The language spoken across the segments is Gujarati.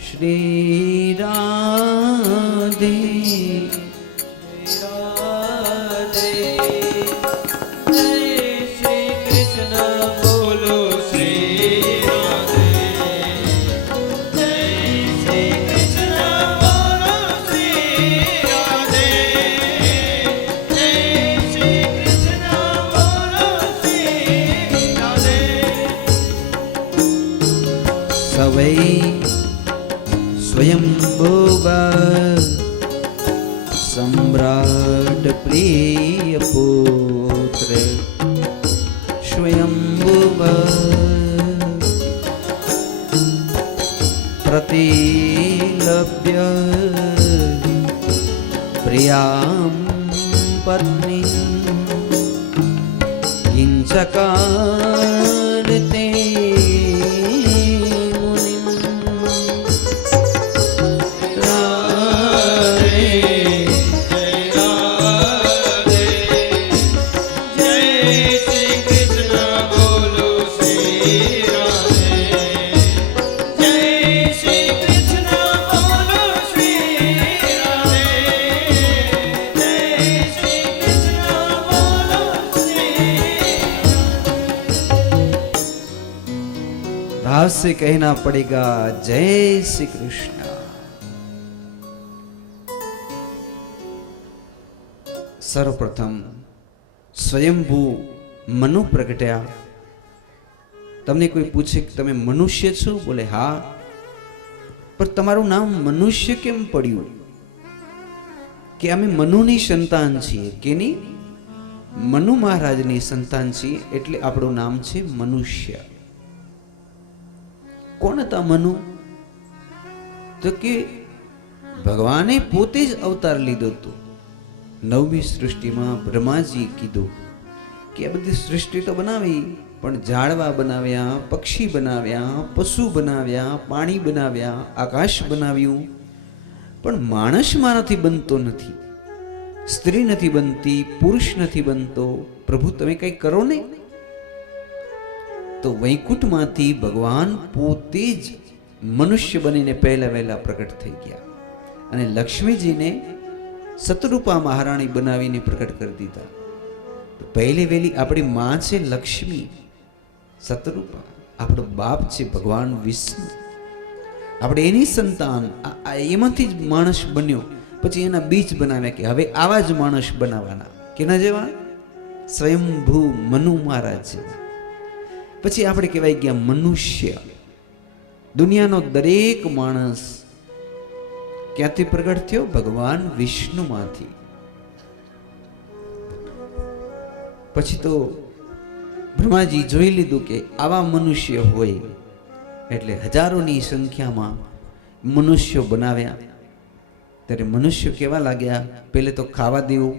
श्री राधे राधे जय श्री कृष्ण बोलो श्री राधे जय श्री कृष्ण बोलो श्री राधे जय श्री कृष्ण बोलो श्री राधे सवै स्वयंभुव सम्राट प्रिय पुत्र स्वयंभुव प्रतिलभ्य प्रियां पत्नी हिंसकारते भाव से कहना पड़ेगा जय श्री कृष्ण। सर्वप्रथम स्वयंभू मनु प्रगट्या। तमने कोई पूछे कि तमे मनुष्य छो? बोले हाँ, पर तमारू नाम मनुष्य केम पड्યું? कि अमे मनुनी संतान छीए। केनी? मनु महाराजनी संतान छीए, એટલે આપણું નામ છે મનુષ્ય। કોણ હતા મનુ? તો કે ભગવાને પોતે જ અવતાર લીધો હતો। નવમી સૃષ્ટિમાં બ્રહ્માજી કીધું કે આ બધી સૃષ્ટિ તો બનાવી, પણ ઝાડવા બનાવ્યા, પક્ષી બનાવ્યા, પશુ બનાવ્યા, પાણી બનાવ્યા, આકાશ બનાવ્યું, પણ માણસમાંથી બનતો નથી, સ્ત્રી નથી બનતી, પુરુષ નથી બનતો। પ્રભુ તમે કંઈ કરો ને। तो वैकुंठमांथी भगवान पोते ज मनुष्य बनीने पहला वहेला प्रकट थई गया अने लक्ष्मीजीने सतरूपा महाराणी बनावीने प्रकट कर दीधा। तो पहले वेली आपणी मां छे लक्ष्मी, सतरूपा आपणो बाप छे भगवान विष्णु, આપણે એની સંતાન એમાંથી જ માણસ બન્યો। પછી એના બીજ બનાવ્યા કે હવે આવા જ માણસ બનાવવાના। કેના જેવા? સ્વયંભૂ મનુ મહારાજ જેવા। પછી આપણે કહેવાય ગયા મનુષ્ય। દુનિયાનો દરેક માણસ ક્યાંથી પ્રગટ થયો? ભગવાન વિષ્ણુમાંથી। પછી તો બ્રહ્માજી જોઈ લીધું કે આવા મનુષ્ય હોય એટલે હજારોની સંખ્યામાં મનુષ્યો બનાવ્યા। ત્યારે મનુષ્યો કેવા લાગ્યા? પહેલે તો ખાવા દેવું,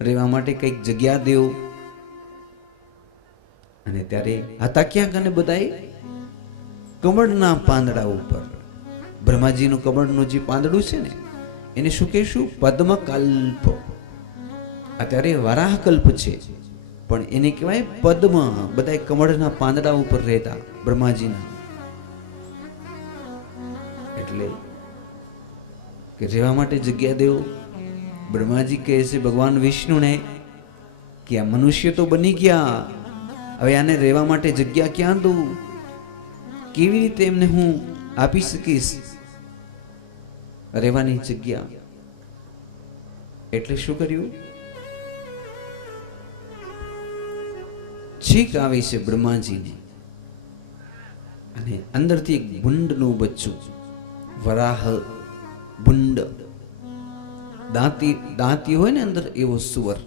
રહેવા માટે કંઈક જગ્યા દેવું। અને ત્યારે હતા ક્યાં કને બધાએ? કમળના પાંદડા ઉપર। બ્રહ્માજીનું કમળનું જે પાંદડું છે ને એને શું કહેશું? પદ્મકલ્પ। અત્યારે વરાહકલ્પ છે, પણ એને કહેવાય પદ્મ। બધાએ કમળના પાંદડા ઉપર રહેતા બ્રહ્માજીના। એટલે કે રહેવા માટે જગ્યા દેવો। બ્રહ્માજી કહે છે ભગવાન વિષ્ણુને કે આ મનુષ્ય તો બની ગયા, હવે આને રહેવા માટે જગ્યા ક્યાં દઉં? કેવી રીતે એમને હું આપી શકીશ રહેવાની જગ્યા? એટલે શું કર્યું? છીક આવે છે બ્રહ્માજીને અને અંદરથી એક ભૂંડનું બચ્ચું, વરાહ ભૂંડ, દાંતી હોય ને અંદર, એવો સુવર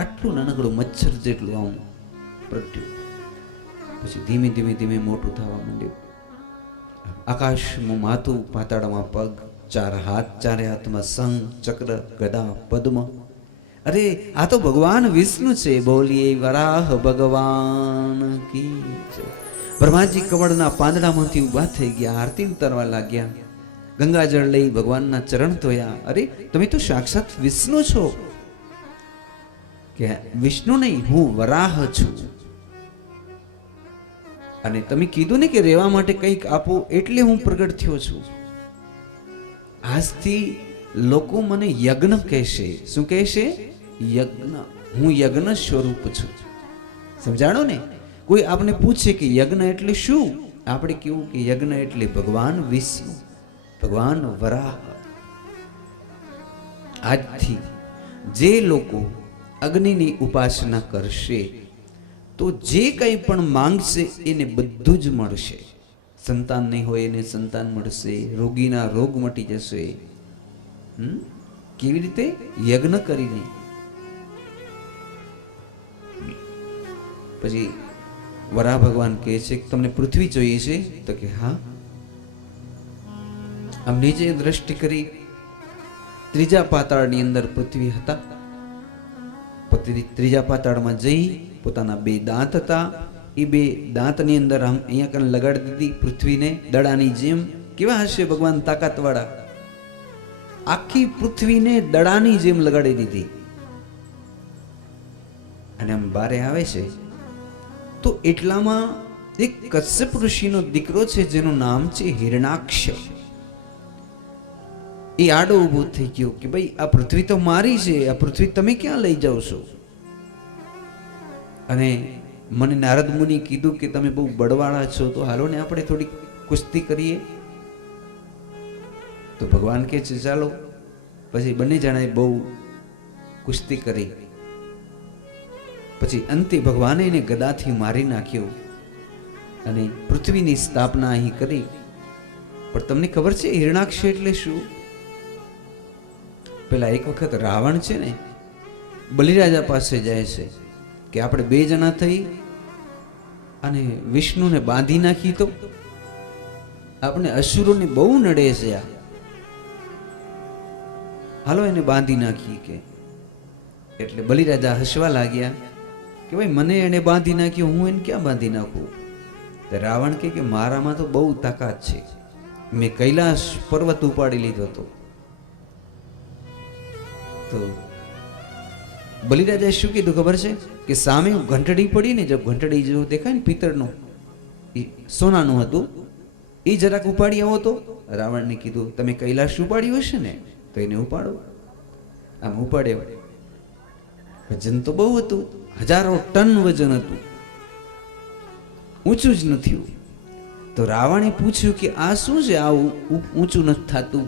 આટલું નાનકડું મચ્છર જેટલું આમ પ્રગટ્યું। પછી ધીમે ધીમે ધીમે મોટું થવા માંડ્યું। આકાશમાં માથું, પાતાળમાં પગ, ચાર હાથ, ચારે હાથમાં શંખ, ચક્ર, ગદા, પદ્મ। અરે આ તો ભગવાન વિષ્ણુ છે। બોલીએ વરાહ ભગવાન કી જય। બ્રહ્માજી કમળના પાંદડામાંથી ઊભા થઈ ગયા, આરતી ઉતારવા લાગ્યા ગંગાજળ લઈ ભગવાનના ચરણ ધોયા. અરે તમે તો સાક્ષાત વિષ્ણુ છો. કે વિષ્ણુ નહીં, હું વરાહ છું. અને તમે કીધું ને કે રહેવા માટે કંઈક આપો, એટલે હું પ્રગટ થયો છું. આજથી લોકો મને યજ્ઞ કહેશે. શું કહેશે? યજ્ઞ. હું યજ્ઞ સ્વરૂપ છું. સમજાણો ને? કોઈ આપને પૂછે કે યજ્ઞ એટલે શું, આપણે કેવું કે યજ્ઞ એટલે ભગવાન વિષ્ણુ, ભગવાન વરાહ. આજથી જે લોકો અગ્નિની ઉપાસના કરશે તો જે કંઈ પણ માંગશે એને બધું જ મળશે. સંતાન નહીં હોય એને સંતાન મળશે, રોગીના રોગ મટી જશે. કેવી રીતે? યજ્ઞ કરીને. પછી વરાહ ભગવાન કહે છે કે તમને પૃથ્વી જોઈએ છે? તો કે હા. આમ નીચે દ્રષ્ટિ કરી, ત્રીજા પાતાળની અંદર પૃથ્વી હતા. ત્રીજા પાતાળમાં જઈ પોતાના 2 દાંત હતા, એ 2 દાંતની અંદર આમ અહીંયા કને લગાડી દીધી પૃથ્વીને, દડાની જેમ. કેવા હશે ભગવાન તાકાતવાળા! આખી પૃથ્વીને દડાની જેમ લગાડી દીધી. અને આમ બારે આવે છે તો એટલામાં એક કશ્યપ ઋષિનો દીકરો છે જેનું નામ છે હિરણાક્ષ. એ આડો ઊભો થઈ ગયો કે ભાઈ આ પૃથ્વી તો મારી છે, આ પૃથ્વી તમે ક્યાં લઈ જાઓ છો? અને મને નારદ મુનિ કીધું કે તમે બહુ બળવાળા છો, તો હાલો ને આપણે થોડી કુસ્તી કરીએ. તો ભગવાન કહે છે ચાલો. પછી બંને જણાએ બહુ કુસ્તી કરી. પછી અંતે ભગવાને એને ગદાથી મારી નાખ્યો અને પૃથ્વીની સ્થાપના અહીં કરી. પણ તમને ખબર છે હિરણાક્ષ એટલે શું? પેલા એક વખત રાવણ છે ને બલિરાજા પાસે જાય છે કે આપણે 2 જણા થઈ અને વિષ્ણુને બાંધી નાખી તો આપણે અસુરોને બહુ નડે છે, આ હાલો એને બાંધી નાખી. કે એટલે બલિરાજા હસવા લાગ્યા કે ભાઈ મને એને બાંધી નાખ્યો, હું એને ક્યાં બાંધી નાખું? તો રાવણ કે મારામાં તો બહુ તાકાત છે, મેં કૈલાસ પર્વત ઉપાડી લીધો હતો. તો બલિરાજાએ શું કીધું ખબર છે? કે સામે ઘંટડી પડી ને, જબ ઘંટડી જેવું દેખાય ને પિત્તળનું, એ સોનાનું હતું, એ જરાક ઉપાડી આવો તો. રાવણને કીધું તમે કૈલાસ ઉપાડ્યું હશે ને, તો એને ઉપાડો. આમ ઉપાડ્યો. વજન તો બહુ હતું, 1000 ટન વજન હતું, ઊંચું જ નથી. તો રાવણે પૂછ્યું કે આ શું છે, આ ઊંચું નથી થતું?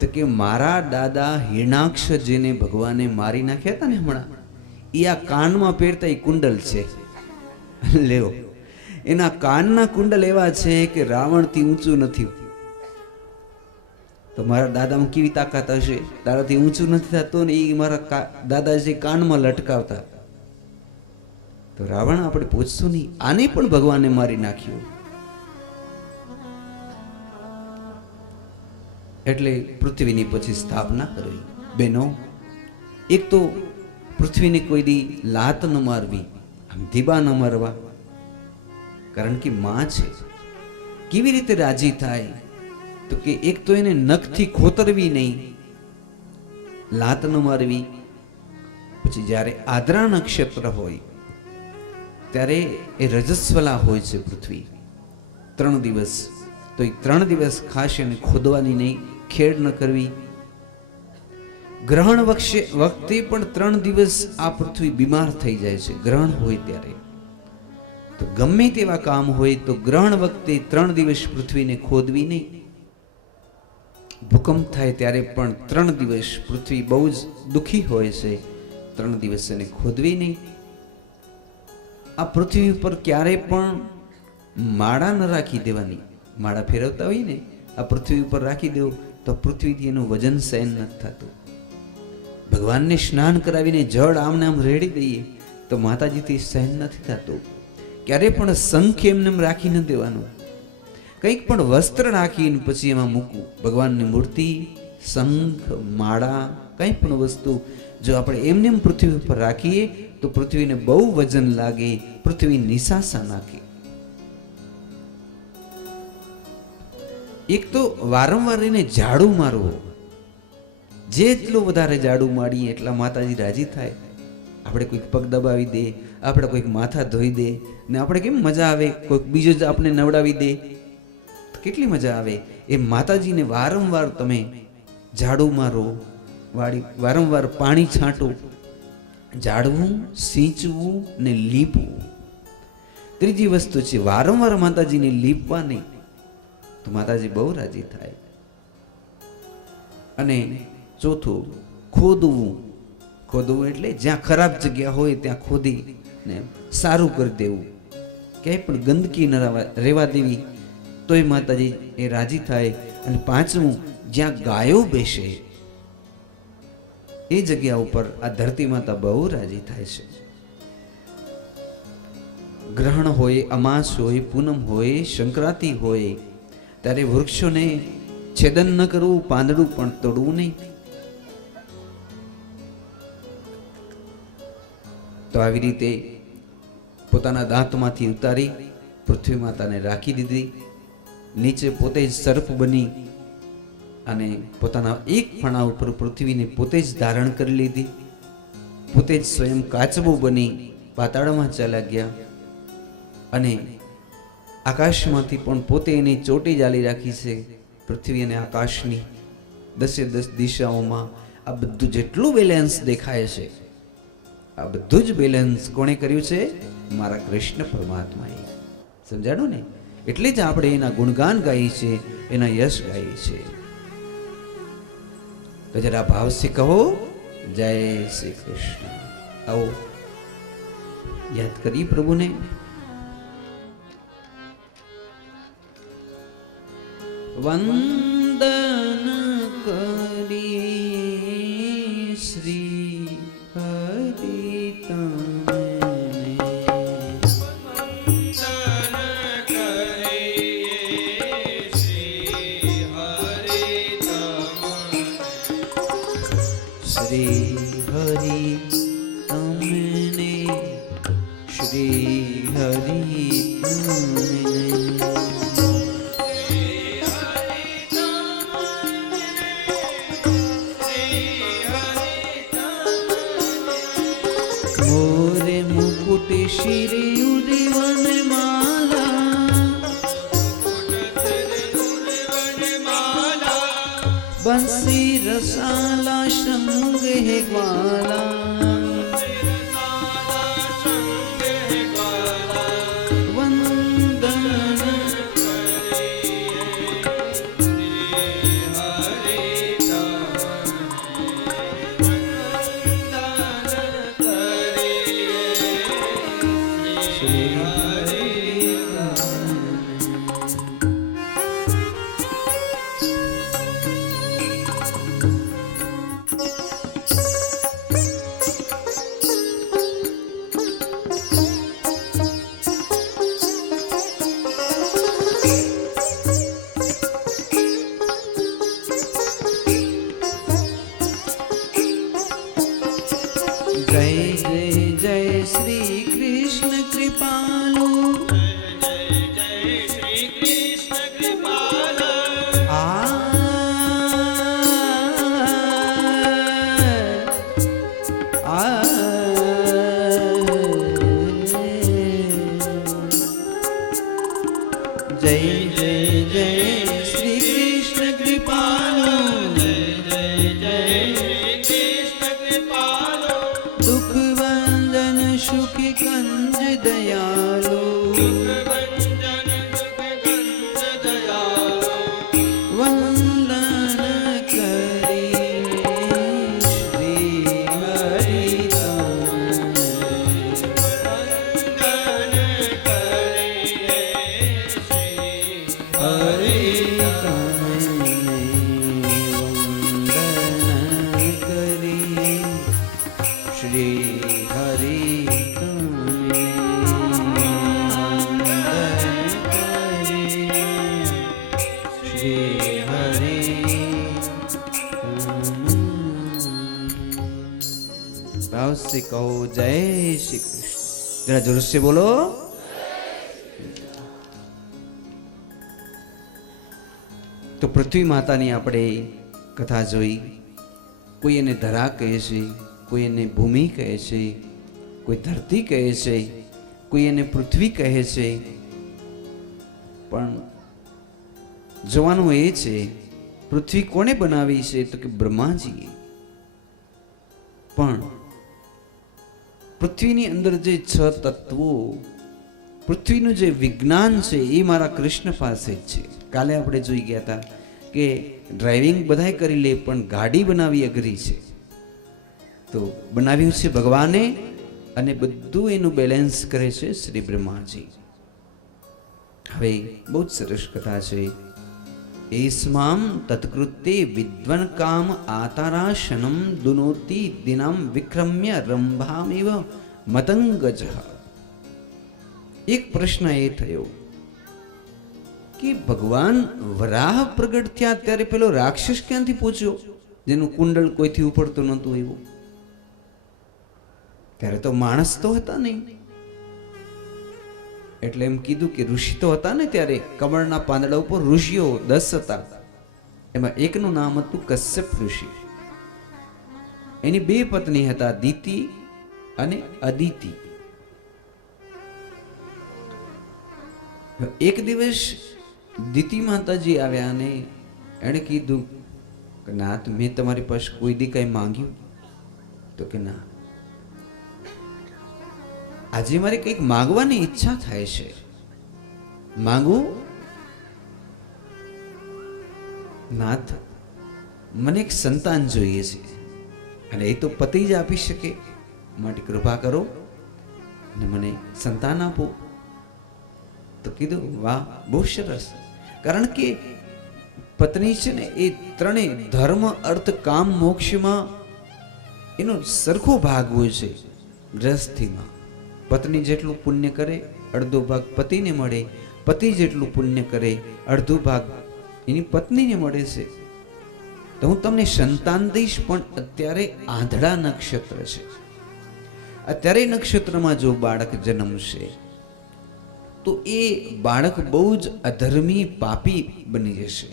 તો કે મારા દાદા હિરણાક્ષ જેને ભગવાને મારી નાખ્યા હતા ને હમણાં, એ આ કાનમાં પહેરતા એ કુંડલ છે. લેવો, એના કાનના કુંડલ એવા છે કે રાવણથી ઊંચું નથી. તો મારા દાદામાં કેવી તાકાત હશે? તારાથી ઊંચું નથી થતું ને એ મારા દાદાજી કાનમાં લટકાવતા. તો રાવણ આપણે પૂછશું નહીં, આને પણ ભગવાને મારી નાખ્યો. એટલે પૃથ્વીની પછી સ્થાપના કરવી. બેનો, એક તો પૃથ્વીને કોઈ દી લાત ન મારવી, આમ ધીબા ન મારવા, કારણ કે માં છે. કેવી રીતે રાજી થાય? તો કે એક તો એને નખથી ખોતરવી નહીં, લાત ન મારવી. પછી જ્યારે આદ્રા નક્ષત્ર હોય ત્યારે એ રજસ્વલા હોય છે પૃથ્વી 3 દિવસ, તો એ 3 દિવસ ખાસ એને ખોદવાની નહીં, ખેડ ન કરવી. ગ્રહણ વખતે પણ 3 દિવસ આ પૃથ્વી બીમાર થઈ જાય છે, ગ્રહણ હોય ત્યારે. તો ગમે તેવા કામ હોય તો ગ્રહણ વખતે 3 દિવસ પૃથ્વીને ખોદવી નહીં. ભૂકંપ થાય ત્યારે પણ 3 દિવસ પૃથ્વી બહુ જ દુઃખી હોય છે, 3 દિવસ એને ખોદવી નહીં. આ પૃથ્વી ઉપર ક્યારેય પણ માળા ન રાખી દેવાની. માળા ફેરવતા હોય ને, આ પૃથ્વી ઉપર રાખી દેવું તો પૃથ્વીથી એનું વજન સહન નથી થતું. ભગવાનને સ્નાન કરાવીને જળ આમને આમ રેડી દઈએ તો માતાજીથી સહન નથી થતું. ક્યારેય પણ શંખ એમને રાખી ન દેવાનું. કંઈક પણ વસ્ત્ર રાખીને પછી એમાં મૂકવું. ભગવાનની મૂર્તિ, શંખ, માળા, કંઈ પણ વસ્તુ જો આપણે એમને પૃથ્વી ઉપર રાખીએ તો પૃથ્વીને બહુ વજન લાગે, પૃથ્વી નિશાસા નાખે. એક તો વારંવાર એને ઝાડુ મારવો, જેટલું વધારે ઝાડુ મારીએ એટલા માતાજી રાજી થાય. આપણે કોઈક પગ દબાવી દે, આપણે કોઈક માથા ધોઈ દે ને આપણે કેમ મજા આવે, કોઈક બીજો જ આપણે નવડાવી દે કેટલી મજા આવે. એ માતાજીને વારંવાર તમે ઝાડુ મારો, વારંવાર પાણી છાંટો, ઝાડવું, સિંચવું ને લીપવું. ત્રીજી વસ્તુ છે વારંવાર માતાજીને લીપવા નહીં, તો માતાજી બહુ રાજી થાય. અને ચોથું ખોદવું. ખોદવું એટલે જ્યાં ખરાબ જગ્યા હોય ત્યાં ખોદી ને સારું કરી દેવું, ક્યાંય પણ ગંદકી ન રહેવા દેવી, તોય માતાજી એ રાજી થાય. અને પાંચમું, જ્યાં ગાયો બેસે એ જગ્યા ઉપર આ ધરતી માતા બહુ રાજી થાય છે. ગ્રહણ હોય, અમાસ હોય, પૂનમ હોય, સંક્રાંતિ હોય, ત્યારે વૃક્ષોને છેદન ન કરવું, પાંદડું પણ તોડવું નહીં. તો આવી રીતે પોતાના દાંતમાંથી ઉતારી પૃથ્વી માતાને રાખી દીધી. નીચે પોતે જ સર્પ બની અને પોતાના એક ફણા ઉપર પૃથ્વીને પોતે જ ધારણ કરી લીધી. પોતે જ સ્વયં કાચબો બની પાતાળમાં ચાલ્યા ગયા અને આકાશમાંથી પણ પોતે એની ચોટી જાળી રાખી છે. પૃથ્વી અને આકાશની 10 દિશાઓમાં આ બધું જેટલું બેલેન્સ દેખાય છે, આ બધું જ બેલેન્સ કોણે કર્યું છે? મારા કૃષ્ણ પરમાત્માએ. સમજાણું ને? એટલે જ આપણે એના ગુણગાન ગાઈએ છીએ, એના યશ ગાઈએ છીએ. તો જરા ભાવથી કહો જય શ્રી કૃષ્ણ. આવો યાદ કરી પ્રભુને. વંદન કરી શ્રી હરિ તમને. શ્રી હરિ તમને, શ્રી હરિ તમને. મોરે મુકુટ શિરે ઉદિવન માલા, બંસી રસાલા શંગ હે ગ્વાલા. જય જય જય શ્રી કૃષ્ણ કૃપાલુ. જય શ્રી કૃષ્ણ કૃપાલુ. જય જય જય શ્રી કૃષ્ણ કૃપાલુ. दुख भंजन सुख कंज दयालो. वंदन करी श्री हरि શ્રી હરિ તમને વંદન કરી. શ્રી હરિ ભાવથી કહો જય શ્રી કૃષ્ણ. જરા જોરથી બોલો. તો પૃથ્વી માતાની આપણે કથા જોઈ. કોઈ એને ધરા કહે છે, કોઈ એને ભૂમિ કહે છે, કોઈ ધરતી કહે છે, કોઈ એને પૃથ્વી કહે છે. પણ જોવાનું એ છે પૃથ્વી કોણે બનાવી છે તો કે બ્રહ્માજીએ. પણ પૃથ્વીની અંદર જે 6 તત્વો, પૃથ્વીનું જે વિજ્ઞાન છે એ મારા કૃષ્ણ પાસે જ છે. કાલે આપણે જોઈ ગયા હતા કે ડ્રાઇવિંગ બધાય કરી લે પણ ગાડી બનાવી અઘરી છે. તો બનાવ્યું છે ભગવાને અને બધું એનું બેલેન્સ કરે છે શ્રી બ્રહ્માજી. હવે બહુ જ સરસ કથા છે. એસ્મામ તત્કૃત્ય વિદ્વન કામ આતારાશનમ દુનોતિ દિનામ વિક્રમ્ય રંભામેવ મતંગજ. એક પ્રશ્ન એ થયો કે ભગવાન વરાહ પ્રગટ થયા ત્યારે પેલો રાક્ષસ ક્યાંથી પહોંચ્યો જેનું કુંડળ કોઈથી ઉપડતું નહોતું એવું? ત્યારે તો માણસ તો હતા નહીં. એટલે એમ કીધું કે ઋષિ તો હતા ને ત્યારે કમળના પાંદડા ઉપર ઋષિઓ 10 હતા. એમાં એકનું નામ હતું કશ્યપ ઋષિ. એની 2 પત્ની હતા, દિતિ અને અદિતિ. એક દિવસ દિતિ માતાજી આવ્યા અને એણે કીધું કે નાથ, મેં તમારી પાસે કોઈ દી કઈ માંગ્યું? તો કે ના, આજે મારી કંઈક માંગવાની ઈચ્છા થાય છે. માંગું? નાથ, મને એક સંતાન જોઈએ છે અને એ તો પતિ જ આપી શકે, માટે કૃપા કરો અને મને સંતાન આપો. તો કીધું વાહ, બહુ સરસ. કારણ કે પત્ની છે ને એ ત્રણેય ધર્મ, અર્થ, કામ, મોક્ષમાં એનો સરખો ભાગ હોય છે. ગ્રહસ્થીમાં પત્ની જેટલું પુણ્ય કરે અડધો ભાગ પતિને મળે, પતિ જેટલું પુણ્ય કરે અડધો ભાગ એની પત્નીને મળે છે. તો હું તમને સંતાન દઈશ, પણ અત્યારે આંધળા નક્ષત્ર છે. અત્યારે નક્ષત્રમાં જો બાળક જન્મશે તો એ બાળક બહુ જ અધર્મી, પાપી બની જશે.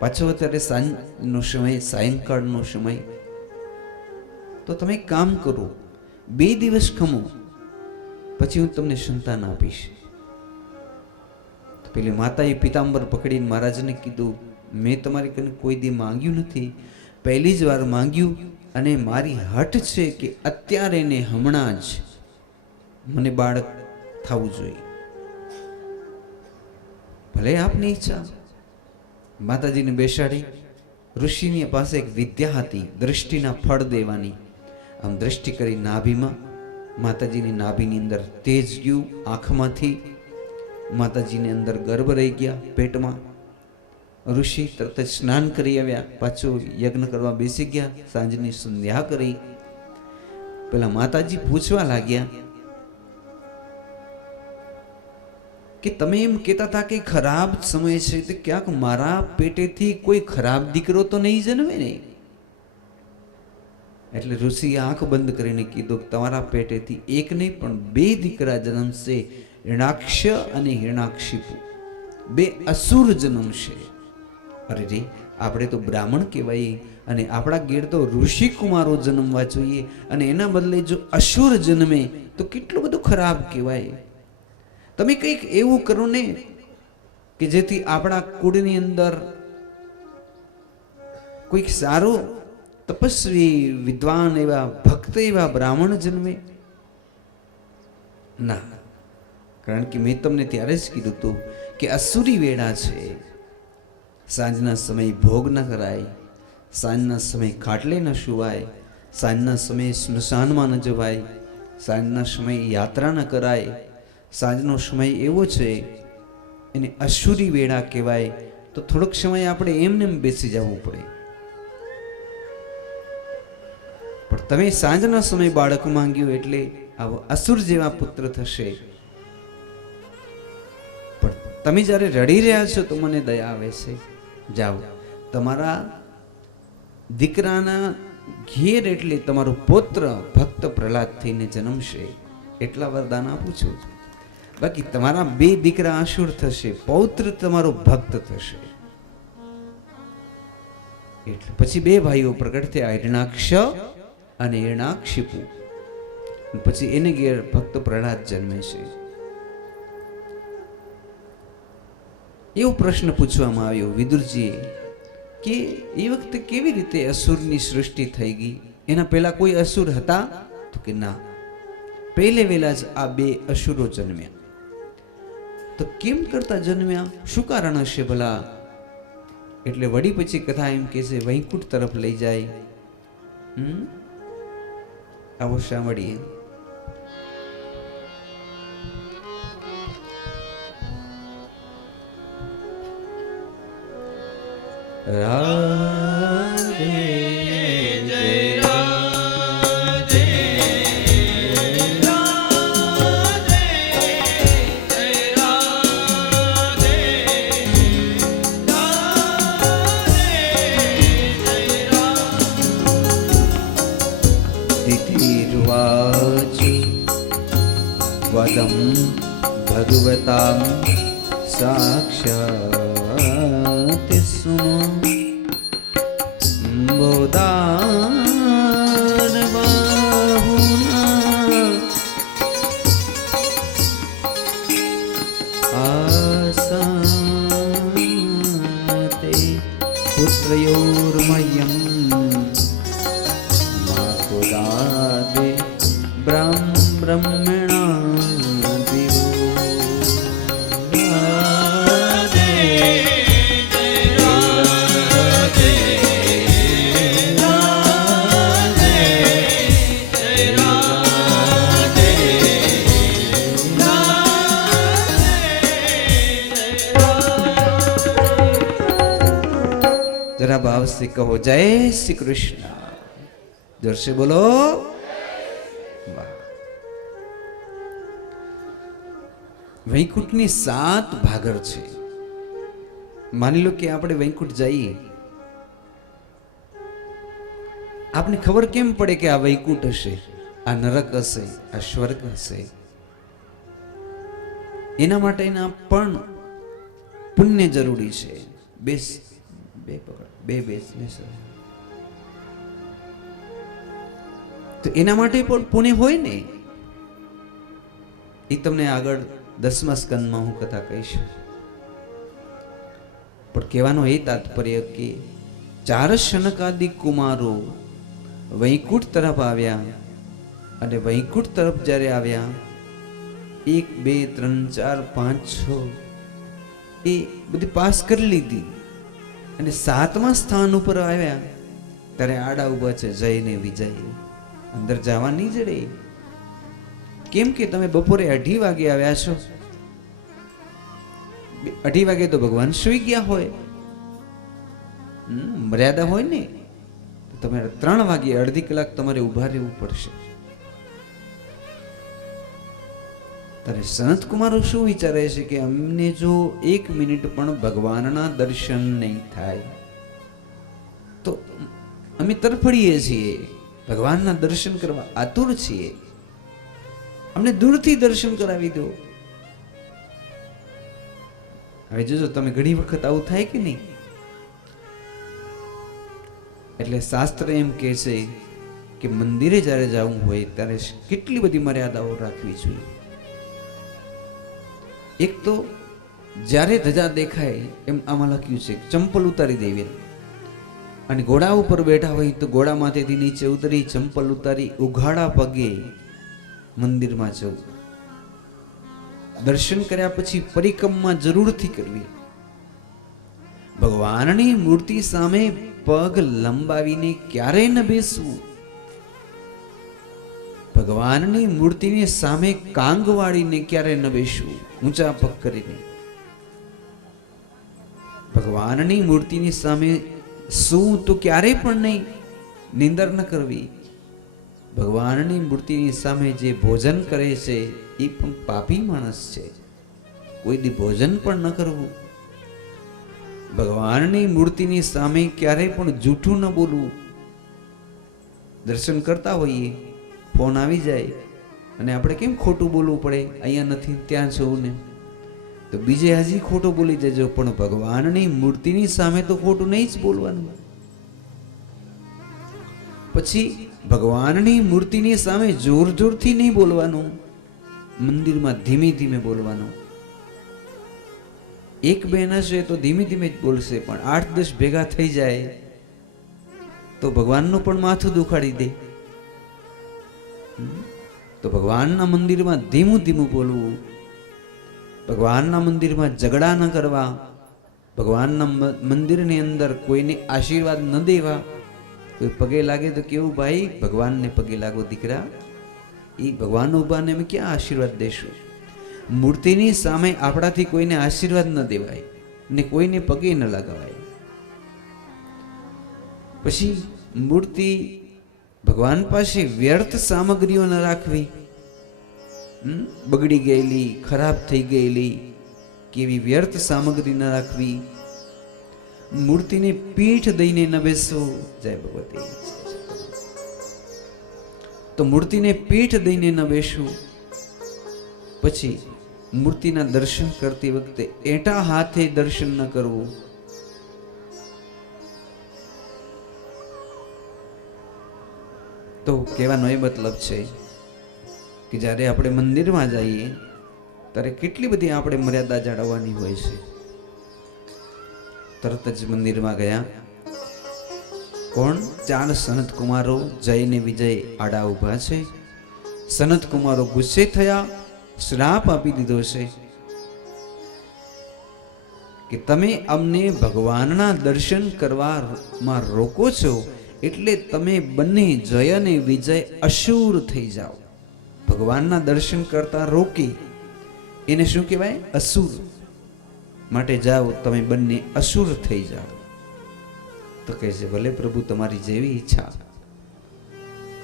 પાછો અત્યારે સાંજનો સમય, સાયંકાળનો સમય. તો તમે કામ કરો, 2 દિવસ ખમો, પછી હું તમને સંતાન આપીશ. તો પેલી માતાએ પિતાંબર પકડીને મહારાજને કીધું, મેં તમારી કને કોઈ દી માંગ્યું નથી, પહેલી જ વાર માંગ્યું અને મારી હઠ છે કે અત્યારે ને હમણાં જ મને બાળક થવું જોઈએ. ભલે આપની ઈચ્છા. માતાજીને બેસાડી ઋષિની પાસે એક વિદ્યા હતી, દ્રષ્ટિના ફળ દેવાની. આમ દ્રષ્ટિ કરી નાભીમાં, માતાજીની નાભીની અંદર તેજ ગયું. આંખમાંથી માતાજીની અંદર ગર્ભ રહી ગયા, પેટમાં. ઋષિ તરત જ સ્નાન કરી આવ્યા, પાછું યજ્ઞ કરવા બેસી ગયા. સાંજની સંધ્યા કરી. પેલા માતાજી પૂછવા લાગ્યા કે તમે એમ કહેતા હતા કે ખરાબ સમય છે, તો ક્યાંક મારા પેટેથી કોઈ ખરાબ દીકરો તો નહીં જન્મે ને? એટલે ઋષિએ આંખ બંધ કરીને કીધું કે તમારા પેટેથી એક નહીં પણ 2 દીકરા જન્મશે, હિરણાક્ષ અને હિરણાક્ષિપુ. 2 અસુર જન્મશે. અરે રે, આપણે તો બ્રાહ્મણ કહેવાય અને આપણા ઘેર તો ઋષિ કુમારો જન્મવા જોઈએ, અને એના બદલે જો અસુર જન્મે તો કેટલું બધું ખરાબ કહેવાય. તમે કંઈક એવું કરો ને કે જેથી આપણા કુળની અંદર કોઈક સારો તપસ્વી, વિદ્વાન, એવા ભક્ત, એવા બ્રાહ્મણ જન્મે. ના, કારણ કે મેં તમને ત્યારે જ કીધું હતું કે અસુરી વેળા છે. સાંજના સમયે ભોગ ન કરાય, સાંજના સમયે ખાટલે ન સુવાય, સાંજના સમયે સ્મશાનમાં ન જવાય, સાંજના સમયે યાત્રા ન કરાય. સાંજનો સમય એવો છે એને અસુરી વેળા કહેવાય. તો થોડોક સમય આપણે એમને બેસી જવું પડે. પણ તમે સાંજના સમય બાળક માંગ્યું એટલે આવો અસુર જેવા પુત્ર થશે. પણ તમે જ્યારે રડી રહ્યા છો તો મને દયા આવે છે. જાઓ, તમારા દીકરાના ઘેર એટલે તમારો પુત્ર ભક્ત પ્રહલાદ થઈને જન્મશે, એટલા વરદાન આપું છું. બાકી તમારા બે દીકરા આસુર થશે, પૌત્ર તમારો ભક્ત થશે. એટલે પછી બે ભાઈઓ પ્રગટ થયા, હિરણાક્ષ અને હિરણાક્ષિપુ. પછી એને ઘેર ભક્ત પ્રહલાદ જન્મે છે. એવો પ્રશ્ન પૂછવામાં આવ્યો વિદુરજીએ કે એ વખતે કેવી રીતે અસુરની સૃષ્ટિ થઈ ગઈ? એના પહેલા કોઈ અસુર હતા? તો કે ના, પહેલે વહેલા જ આ બે અસુરો જન્મ્યા. તો કેમ કરતા જન્મ્યા? શું કારણ હશે ભલા? એટલે વળી પછી કથા એમ કે છે વૈકુંઠ તરફ લઈ જાય. આવો સાંભળીએ. રાધે જય રાધે રાધે જય રાધે તિથિર્વાચી વદં ભગવતાં સાક્ષાત બોદાન બાહુના આસાતે પુત્રયોર્મયં માતુદાદે બ્રહ્મણા દિવો जरा भाव से कहो जय श्री कृष्ण. जोर से बोलो. વૈકુંઠની 7 ભાગર છે. માની લો કે આપણે વૈકુંઠ જઈએ, આપને ખબર કેમ પડે કે આ વૈકુંઠ હશે, આ નરક હશે, આ સ્વર્ગ હશે? એના માટેના પણ પુણ્ય જરૂરી છે. તો એના માટે પણ પુણ્ય હોય ને. એ તમને આગળ 10મા સ્કંદમાં હું કથા કહીશ. પણ કહેવાનો એ તાત્પર્ય કે 4 શનકાદિક કુમારો વૈકુંઠ તરફ આવ્યા, અને વૈકુંઠ તરફ જ્યારે આવ્યા 1 2 3 4 5 6 એ બધી પાસ કરી લીધી, અને 7મા સ્થાન ઉપર આવ્યા ત્યારે આડા ઉભા છે જય ને વિજય. અંદર જવા નહીં જડે. કેમ કે તમે બપોરે 2:30 વાગે આવ્યા છો. 2:30 વાગે તો ભગવાન સુઈ ગયા હોય, મર્યાદા હોય ને. તમે 3 વાગે અડધી કલાક તમારે ઊભા રહેવું પડશે. ત્યારે સનત કુમારો શું વિચારે છે કે અમને જો 1 મિનિટ પણ ભગવાનના દર્શન નહીં થાય તો અમે તરફડીએ છીએ, ભગવાનના દર્શન કરવા આતુર છીએ, અમને દૂરથી દર્શન કરાવી દો. હવે જોજો તમે ઘણી વખત આવું થાય કે નહીં. એટલે શાસ્ત્ર એમ કહે છે કે મંદિરે જ્યારે જવું હોય ત્યારે કેટલી બધી મર્યાદાઓ રાખવી જોઈએ. એક તો જ્યારે ધજા દેખાય એમ આમાં લખ્યું છે ચંપલ ઉતારી દેવી, અને ઘોડા ઉપર બેઠા હોય તો ઘોડામાંથી નીચે ઉતરી ચંપલ ઉતારી ઉઘાડા પગે મંદિરમાં જવું. દર્શન કર્યા પછી પરિક્રમા જરૂરથી કરવી. ભગવાનની મૂર્તિ સામે પગ લંબાવીને ક્યારેય ન બેસવું. ભગવાનની મૂર્તિની સામે કાંગ વાળીને ક્યારે ન બેસવું, ઊંચા પગ કરીને. ભગવાનની મૂર્તિની સામે શું તો ક્યારેય પણ નહીં, નિંદર ન કરવી. ભગવાનની મૂર્તિની સામે જે ભોજન કરે છે એ પણ પાપી માણસ છે, કોઈ દી ભોજન પણ ન કરવું. ભગવાનની મૂર્તિની સામે ક્યારેય પણ જૂઠું ન બોલવું. દર્શન કરતા હોઈએ, ફોન આવી જાય અને આપણે કેમ ખોટું બોલવું પડે, અહીંયા નથી ત્યાં જવું ને, તો બીજે હજી ખોટું બોલી જજો, પણ ભગવાનની મૂર્તિની સામે તો ખોટું નહીં જ બોલવાનું. પછી ભગવાનની મૂર્તિની સામે જોર જોરથી નહીં બોલવાનું, મંદિરમાં ધીમે ધીમે બોલવાનું. એક બેન હશે તો ધીમે ધીમે જ બોલશે, પણ 8-10 ભેગા થઈ જાય તો ભગવાનનું પણ માથું દુખાડી દે. તો ભગવાનના મંદિરમાં ધીમું ધીમું બોલવું, ભગવાનના મંદિરમાં ઝઘડા ન કરવા, ભગવાનના મંદિરની અંદર કોઈને આશીર્વાદ ન દેવા. કોઈ પગે લાગે તો કેવું, ભાઈ ભગવાનને પગે લાગો દીકરા, એ ભગવાન ઉભાને અમે ક્યાં આશીર્વાદ દેશું? મૂર્તિની સામે આપણાથી કોઈને આશીર્વાદ ન દેવાય ને કોઈને પગે ન લગાવાય. પછી મૂર્તિ ભગવાન પાસે વ્યર્થ સામગ્રીઓ ન રાખવી, બગડી ગયેલી, ખરાબ થઈ ગયેલી કેવી વ્યર્થ સામગ્રી ન રાખવી. મૂર્તિને પીઠ દઈને ન બેસવું. જય ભગવતી. તો મૂર્તિને પીઠ દઈને ન બેસવું. પછી મૂર્તિના દર્શન કરતી વખતે એટા હાથે દર્શન ન કરવું. તો કહેવાનો એ મતલબ છે કે જ્યારે આપણે મંદિરમાં જઈએ ત્યારે કેટલી બધી આપણે મર્યાદા જાળવવાની હોય છે. તરત જ મંદિરમાં ગયા, કોણ? 4 સનત કુમારો જય ને વિજય આડા ઊભા છે. સનત કુમારો ગુસ્સે થયા, શ્રાપ આપી દીધો છે કે તમે અમને ભગવાનના દર્શન કરવામાં રોકો છો, એટલે તમે બંને જય અને વિજય અસુર થઈ જાઓ. ભગવાનના દર્શન કરતા રોકી એને શું કહેવાય? અસુર. માટે જાઓ, તમે બંને અસુર થઈ જાઓ. તો કહે છે, ભલે પ્રભુ તમારી જેવી ઈચ્છા,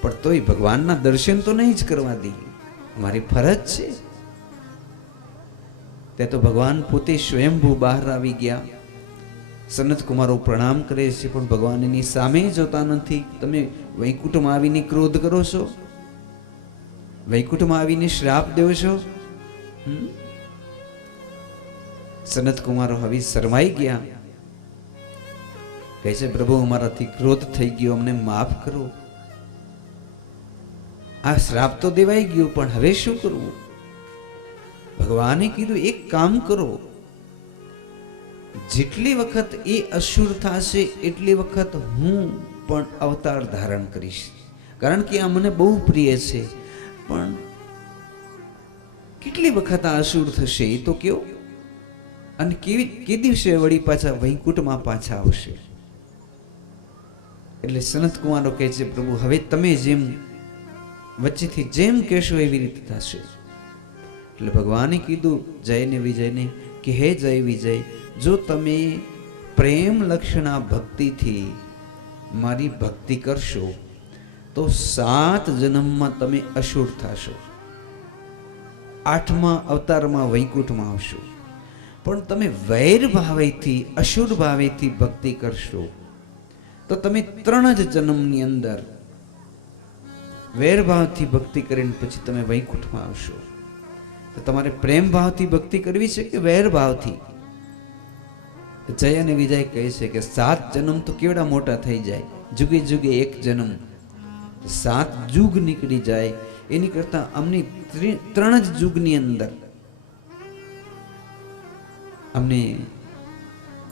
પણ તોય ભગવાનના દર્શન તો નહીં જ કરવા દઈએ, અમારી ફરજ છે. ત્યાં તો ભગવાન પોતે સ્વયંભૂ બહાર આવી ગયા. સનત કુમારો પ્રણામ કરે છે, પણ ભગવાન એની સામે જોતા નથી. તમે વૈકુંઠમાં આવીને ક્રોધ કરો છો, વૈકુંઠમાં આવીને શ્રાપ દેવો છો. સનત કુમારો હવે શરમાઈ ગયા. કહે છે, પ્રભુ અમારાથી ક્રોધ થઈ ગયો, અમને માફ કરો. આ શ્રાપ તો દેવાઈ ગયો, પણ હવે શું કરવું? ભગવાને કીધું, એક કામ કરો, જેટલી વખત એ અસુર થશે એટલી વખત હું પણ અવતાર ધારણ કરીશ, કારણ કે આ મને બહુ પ્રિય છે. પણ કેટલી વખત આ અસુર થશે એ તો કયો, અને કે દિવસે વળી પાછા વૈકુંઠમાં પાછા આવશે. એટલે સનત કુમારો કહે છે, પ્રભુ હવે તમે જેમ વચ્ચેથી જેમ કહેશો એવી રીતે થશે. એટલે ભગવાને કીધું જયને વિજયને કે હે જય વિજય, જો તમે પ્રેમ લક્ષણા ભક્તિથી મારી ભક્તિ કરશો તો 7 જન્મમાં તમે અસુર થશો, 8મા અવતારમાં વૈકુંઠમાં આવશો. પણ તમે વૈર ભાવેથી, અસુર ભાવેથી ભક્તિ કરશો તો તમે 3 જ જન્મની અંદર વૈરભાવથી ભક્તિ કરીને પછી તમે વૈકુંઠમાં આવશો. તો તમારે પ્રેમ ભાવથી ભક્તિ કરવી છે કે વૈર ભાવથી? જય અને વિજય કહે છે કે 7 જન્મ તો કેવડા મોટા થઈ જાય, જુગે જુગે એક જન્મ, 7 યુગ નીકળી જાય. એની કરતા અમને 3 જ યુગની અંદર અમને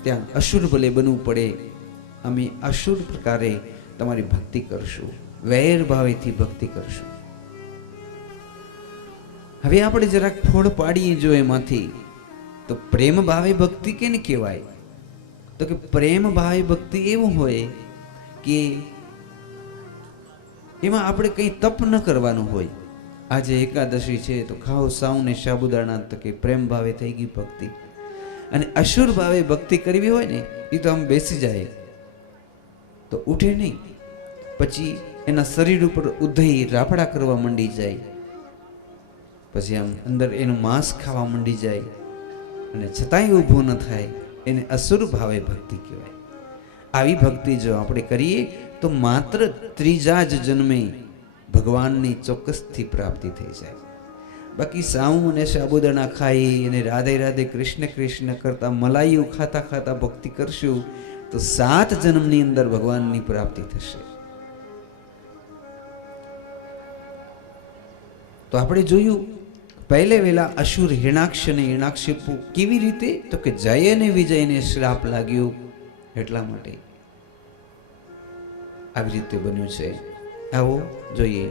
ત્યાં અસુર ભલે બનવું પડે, અમે અસુર પ્રકારે તમારી ભક્તિ કરશું, વૈર ભાવેથી ભક્તિ કરશું. હવે આપણે જરાક ફોડ પાડીએ જો એમાંથી, તો પ્રેમ ભાવે ભક્તિ કેને કહેવાય? તો કે પ્રેમ ભાવે ભક્તિ એવું હોય કે એમાં આપણે કંઈ તપ ન કરવાનું હોય. આજે એકાદશી છે તો ખાઓ સાવને સાબુદાણા, તો કે પ્રેમ ભાવે થઈ ગઈ ભક્તિ. અને અસુર ભાવે ભક્તિ કરવી હોય ને, એ તો આમ બેસી જાય તો ઉઠે નહીં, પછી એના શરીર ઉપર ઉધઈ રાફડા કરવા માંડી જાય, પછી આમ અંદર એનું માંસ ખાવા માંડી જાય, અને છતાંય ઊભો ન થાય. એને અસુર ભાવે ભક્તિ કહેવાય. આવી ભક્તિ જો આપણે કરીએ તો માત્ર 3જા જ જન્મે ભગવાનની ચોક્કસથી પ્રાપ્તિ થઈ જાય. બાકી સાઉ અને સાબુદાણા ખાઈ અને રાધે રાધે કૃષ્ણ કૃષ્ણ કરતા મલાઈઓ ખાતા ખાતા ભક્તિ કરશું તો 7 જન્મની અંદર ભગવાનની પ્રાપ્તિ થશે. તો આપણે જોયું પહેલે વેલા અસુર હિરણાક્ષ અને હિરણાક્ષિપુ કેવી રીતે, તો કે જય અને વિજયને શ્રાપ લાગ્યો એટલા માટે આવી રીતે બન્યું છે. આવો જોઈએ.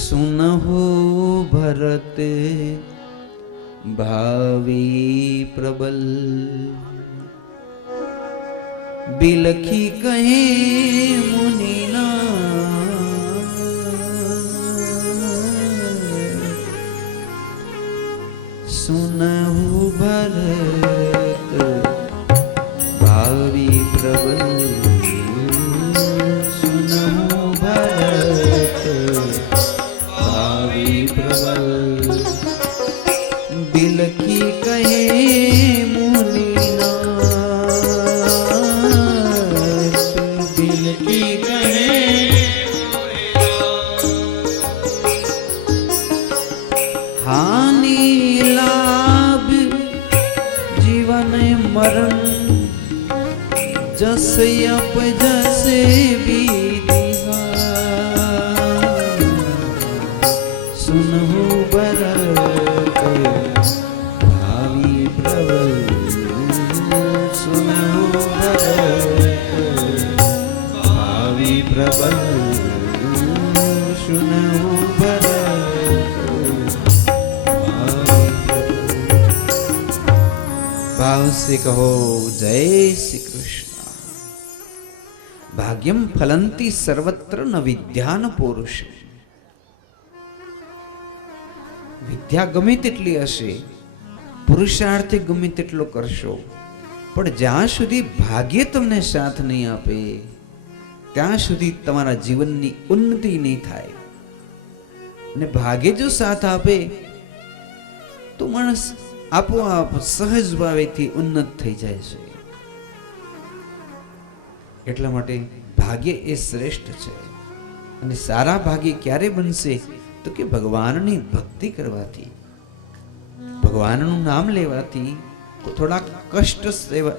સુનહુ ભરત ભાવી પ્રબલ બિલખી કહે મુનિના સુનહુ ભરત ભાવી પ્રબલ સુનહુ ભરત ભાવી પ્રબલ બિલખી કહે जस अप जस सुनहु भरत भावी प्रबल सुनहु भरत भावी प्रबल सुनहु भरत भाव से कहो जय श्री कृष्ण. भाग्यम फलंती सर्वत्र न विद्या न पुरुष. વિદ્યા ગમે તેટલી હશે, પુરુષાર્થ ગમે તેટલો કરશો, પણ જ્યાં સુધી ભાગ્ય તમને સાથ નહીં આપે ત્યાં સુધી તમારા જીવનની ઉન્નતિ નહીં થાય. અને ભાગ્ય જો સાથ આપે તો માણસ આપોઆપ સહજ ભાવેથી ઉન્નત થઈ જાય છે. એટલા માટે ભાગ્ય એ શ્રેષ્ઠ છે. અને સારા ભાગ્ય ક્યારે બનશે તો કે ભગવાનની ભક્તિ કરવાથી, ભગવાનનું નામ લેવાથી, થોડા કષ્ટ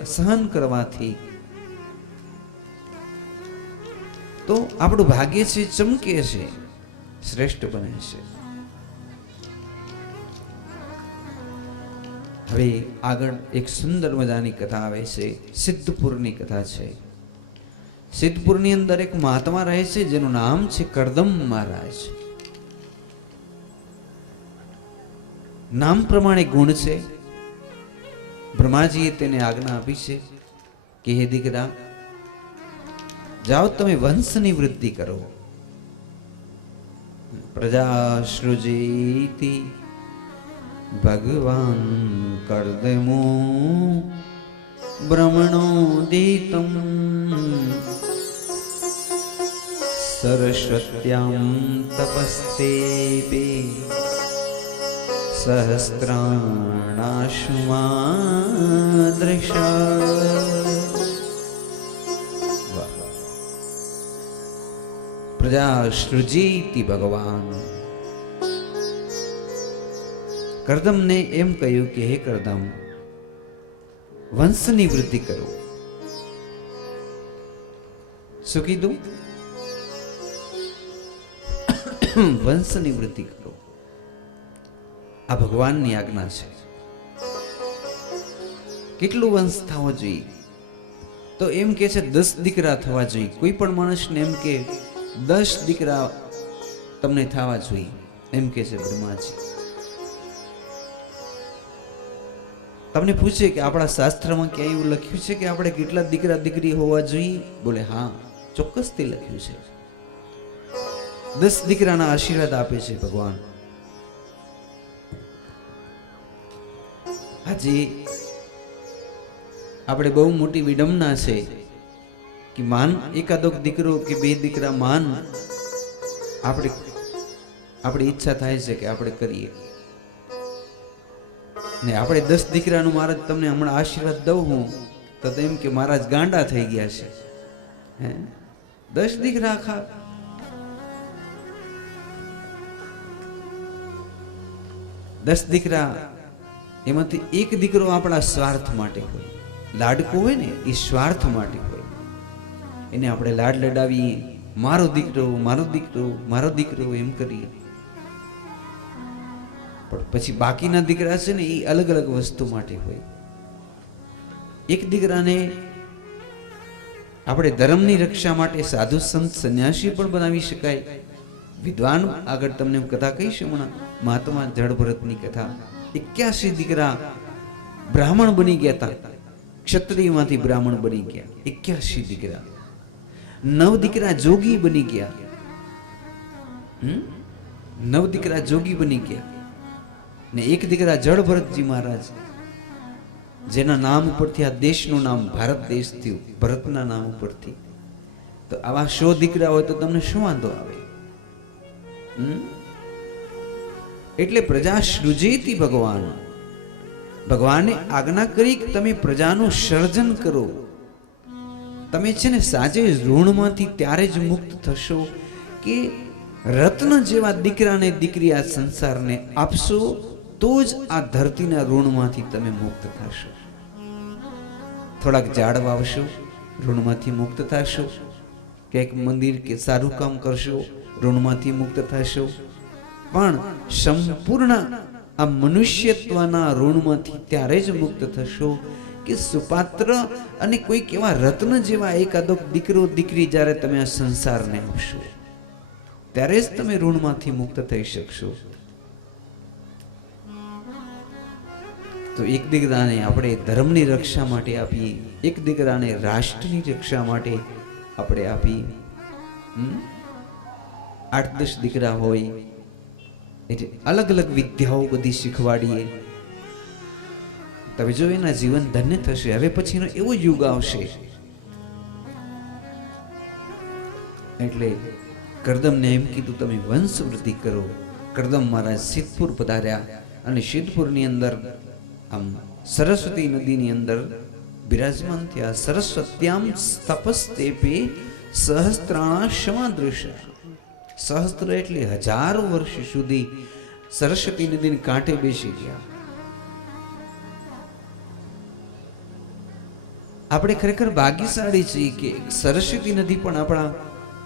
સહન કરવાથી તો આપણું ભાગ્ય છે ચમકે છે, શ્રેષ્ઠ બને છે. હવે આગળ એક સુંદર મજાની કથા આવે છે. સિદ્ધપુરની કથા છે. સિદ્ધપુરની અંદર એક મહાત્મા રહે છે જેનું નામ છે કરદમ મહારાજ. નામ પ્રમાણે ગુણ છે. બ્રહ્માજીએ તેને આજ્ઞા આપી છે કે હે દીકરા, જાઓ તમે વંશની વૃદ્ધિ કરો. પ્રજા સૃજેતિ ભગવાન કર્દમો બ્રહ્મણોદિતમ સરસ્વત્યામ તપસ્તેપે સહસ્રાણાશુમાદૃશા. પ્રજા સૃજીતિ ભગવાન. કરદમને એમ કહ્યું કે હે કરદમ, વંશની વૃદ્ધિ કરો. શું કીધું? વંશની વૃદ્ધિ કરો. આ ભગવાનની આજ્ઞા છે. કેટલું વંશ થવો જોઈએ? તો એમ કે છે 10 દીકરા થવા જોઈએ. કોઈ પણ માણસને એમ કે 10 દીકરા તમને થવા જોઈએ, એમ કે છે બ્રહ્માજી. તમને પૂછે કે આપણા શાસ્ત્રમાં ક્યાં એવું લખ્યું છે કે આપણે કેટલા દીકરા દીકરી હોવા જોઈએ? બોલે હા, ચોક્કસથી લખ્યું છે. 10 દીકરાના આશીર્વાદ આપે છે ભગવાન. આજે આપણે બહુ મોટી વિડંબના છે કે માન એકાદો દીકરો કે 2 દીકરા માન આપણી ઈચ્છા થાય છે કે આપણે કરીએ ને. આપણે 10 દીકરાનું મહારાજ તમને હમણાં આશીર્વાદ દઉં હું તો એમ કે મહારાજ ગાંડા થઈ ગયા છે. હે 10 દીકરા આખા. દસ દીકરા એમાંથી એક દીકરો આપણા સ્વાર્થ માટે હોય, લાડકો હોય ને એ સ્વાર્થ માટે હોય, એને આપણે લાડ લડાવીએ, મારો દીકરો મારો દીકરો મારો દીકરો એમ કરીએ. પણ પછી બાકીના દીકરા છે ને એ અલગ અલગ વસ્તુ માટે હોય. એક દીકરાને આપણે ધર્મની રક્ષા માટે સાધુ સંત સંન્યાસી પણ બનાવી શકાય. વિદ્વાન આગળ તમને કથા કહીશ હમણાં, મહાત્મા જડભરતની કથા. 81 દીકરા બ્રાહ્મણ બની ગયા હતા, ક્ષત્રિયમાંથી બ્રાહ્મણ બની ગયા 81 દીકરા. 9 દીકરા જોગી બની ગયા. 9 દીકરા જોગી બની ગયા ને એક દીકરા જડભરતજી મહારાજ, જેના નામ ઉપરથી આ દેશનું નામ ભારત દેશ થયું, ભરતના નામ ઉપરથી. તો આવા 100 દીકરા હોય તો તમને શું વાંધો આવે? એટલે પ્રજા સૃજેતી ભગવાન, ભગવાને આજ્ઞા કરી કે તમે પ્રજાનું સર્જન કરો. તમે છે ને સાજે ઋણમાંથી ત્યારે જ મુક્ત થશો કે રત્ન જેવા દીકરાને દીકરી આ સંસારને આપશો, તો જ આ ધરતીના ઋણમાંથી તમે મુક્ત થશો. થોડાક ઝાડ વાવશો, ઋણમાંથી મુક્ત થશો. ક્યાંક મંદિર કે સારું કામ કરશો, ઋણમાંથી મુક્ત થશો. પણ સંપૂર્ણ આ મનુષ્યત્વના ઋણમાંથી ત્યારે જ મુક્ત થશો કે સુપાત્ર અને કોઈક એવા રત્ન જેવા એકાદો દીકરો દીકરી જ્યારે તમે આ સંસારને આપશો, ત્યારે જ તમે ઋણમાંથી મુક્ત થઈ શકશો. તો એક દીકરાને આપણે ધર્મની રક્ષા માટે આપીએ, એક દીકરાને રાષ્ટ્રની રક્ષા માટે આપણે આપીએ. 8-10 દીકરા હોય એટલે અલગ અલગ વિદ્યાઓ બધી શીખવાડીએ. તમે જો એના જીવન ધન્ય થશે. હવે પછીનો એવો યુગ આવશે. એટલે કરદમને એમ કીધું તમે વંશ વૃદ્ધિ કરો. કરદમ મહારાજ સિદ્ધપુર પધાર્યા અને સિદ્ધપુરની અંદર આમ સરસ્વતી નદીની અંદર બિરાજમાન થયા. સરસ્વત્યામ તપસ્તેપે સહસ્ત્રાણા સમાદૃશ. સહસ્ત્ર એટલે 1000 વર્ષ સુધી સરસ્વતી નદીને કાંઠે બેસી ગયા. આપણે ખરેખર ભાગ્યશાળી છીએ કે સરસ્વતી નદી પણ આપણા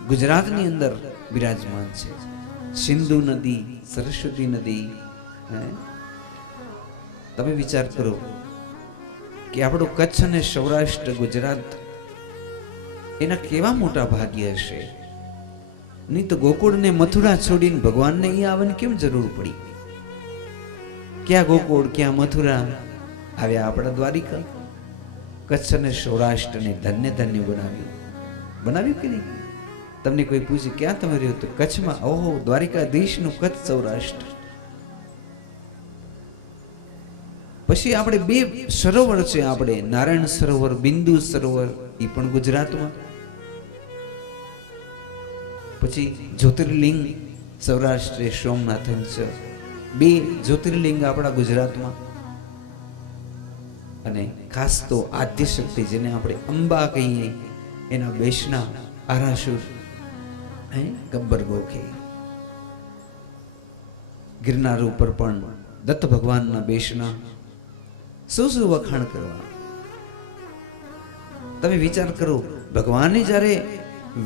ગુજરાતની અંદર બિરાજમાન છે. સિંધુ નદી, સરસ્વતી નદી. તમે વિચાર કરો કે આપણો કચ્છ અને સૌરાષ્ટ્ર ગુજરાત એના કેવા મોટા ભાગ્ય હશે. નહીં તો ગોકુળ ને મથુરા છોડીને ભગવાનને અહીંયા આવવાની કેમ જરૂર પડી? ક્યાં ગોકુળ ક્યાં મથુરા, આવ્યા આપણા દ્વારિકા. કચ્છ અને સૌરાષ્ટ્રને ધન્ય ધન્ય બનાવ્યું કે નહીં? તમને કોઈ પૂછે ક્યાં તમે રહ્યો તો કચ્છમાં. ઓહો, દ્વારિકાધીશનું કચ્છ સૌરાષ્ટ્ર. પછી આપણે 2 સરોવર છે, આપણે નારાયણ સરોવર, બિંદુ સરોવર, એ પણ ગુજરાતમાં. પછી જ્યોતિર્લિંગ સૌરાષ્ટ્રે સોમનાથન છે. 2 જ્યોતિર્લિંગ આપણા ગુજરાતમાં. અને ખાસ તો આદ્ય શક્તિ જેને આપણે અંબા કહીએ, એના બેસના આરાસુર, ગબ્બર ગોખે. ગિરનાર ઉપર પણ દત્ત ભગવાનના બેસના શું વખાણ કરવા. તમે વિચાર કરો, ભગવાને જ્યારે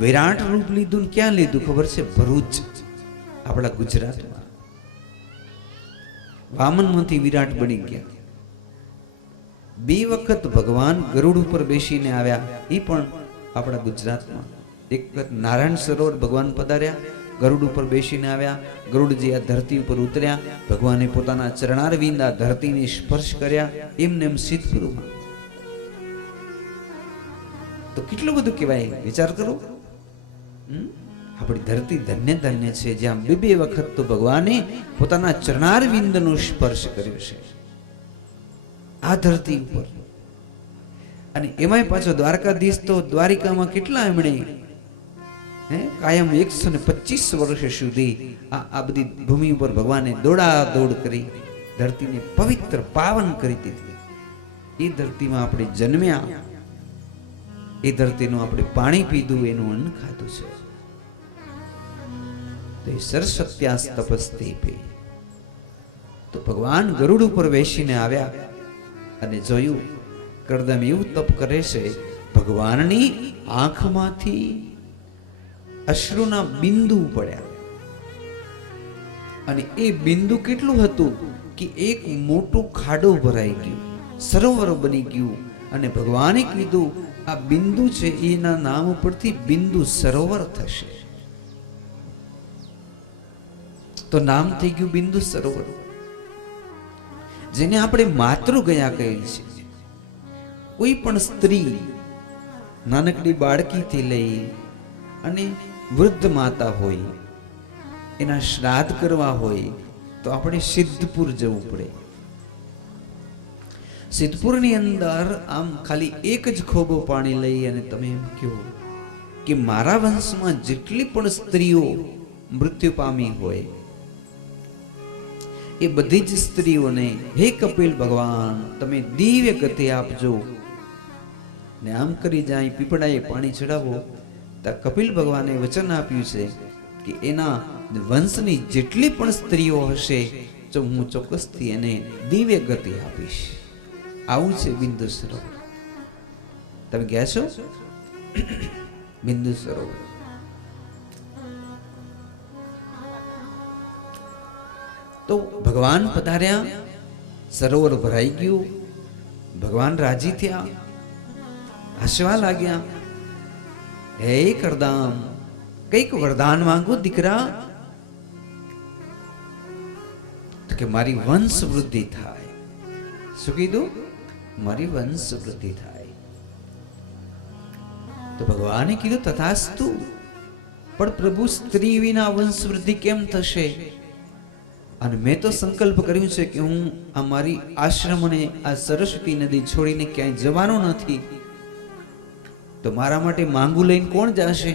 વિરાટ રૂપ લીધું, ક્યાં લીધું ખબર છે? ભરૂચ, આપણા ગુજરાતમાં. વામનમાંથી વિરાટ બની ગયા. 2 વખત ભગવાન ગરુડ ઉપર બેસીને આવ્યા, એ પણ આપણા ગુજરાતમાં. એક વખત નારાયણ સરોવર ભગવાન પધાર્યા, ગરુડ ઉપર બેસીને આવ્યા. ગરુડજી આ ધરતી ઉપર ઉતર્યા, ભગવાને પોતાના ચરણારવિંદ આ ધરતીને સ્પર્શ કર્યા. એમને એમ સિદ્ધપુરમાં. તો કેટલું બધું કહેવાય, વિચાર કરો. આપણી ધરતી ધન્ય ધન્ય છે, જ્યાં 2 વખત તો ભગવાને પોતાના ચરણારવિંદનો સ્પર્શ કર્યો છે આ ધરતી ઉપર. અને એમાંય પાછો દ્વારકાધીશ તો દ્વારિકામાં કેટલા એમણે કાયમ 125 વર્ષ સુધી આ બધી ભૂમિ ઉપર ભગવાને દોડાદોડ કરી, ધરતીને પવિત્ર પાવન કરી દીધી. એ ધરતીમાં આપણે જન્મ્યા, એ ધરતીનું આપણે પાણી પીધું, એનું અન્ન ખાધું છે. તો એ સરસ્વત્યાસ તપસ્તીપે. તો ભગવાન ગરુડ ઉપર બેસીને આવ્યા અને જોયું કરદમ એવું તપ કરે છે, ભગવાનની આંખમાંથી અશ્રુના બિંદુ પડ્યા. અને એ બિંદુ કેટલું હતું કે એક મોટું ખાડો ભરાઈ ગયું, સરોવર બની ગયું. અને ભગવાને કીધું આ બિંદુ છે એના નામ ઉપરથી બિંદુ સરોવર થશે. તો નામ થઈ ગયું બિંદુ સરોવર, જેને આપણે માતૃગયા કહીએ છીએ. કોઈ પણ સ્ત્રી નાનકડી બાળકીથી લઈ અને વૃદ્ધ માતા હોય, એના શ્રાદ્ધ કરવા હોય તો આપણે સિદ્ધપુર જવું પડે. સિદ્ધપુરની અંદર આમ ખાલી એક જ ખોબો પાણી લઈ અને તમે એમ કહો કે મારા વંશમાં જેટલી પણ સ્ત્રીઓ મૃત્યુ પામી હોય એ બધી જ સ્ત્રીઓને હે કપિલ ભગવાન તમે દિવ્ય ગતિ આપજો. ને આમ કરી જાય પીપળાએ પાણી ચડાવો. તો કપિલ ભગવાને વચન આપ્યું છે કે એના વંશની જેટલી પણ સ્ત્રીઓ હશે તો હું ચોક્કસથી એને દિવ્ય ગતિ આપીશ. આવું છે બિંદુ સરોવર. તમે ગયા છો બિંદુ સરોવર? તો ભગવાન પધાર્યા, સરોવર ભરાઈ ગયું, ભગવાન રાજી થયા, હસવા લાગ્યા. હે કરદામ કઈક વરદાન માંગો દીકરા. તો કે મારી વંશ વૃદ્ધિ થાય. શું કીધું? મારી વંશ વૃદ્ધિ થાય. તો ભગવાને કીધું તથાસ્તુ. પણ પ્રભુ સ્ત્રી વિના વંશ વૃદ્ધિ કેમ થશે? અને મેં તો સંકલ્પ કર્યું છે કે હું આ મારી આશ્રમ અને આ સરસ્વતી નદી છોડીને ક્યાંય જવાનો નથી. તો મારા માટે માંગુ લઈને કોણ જશે?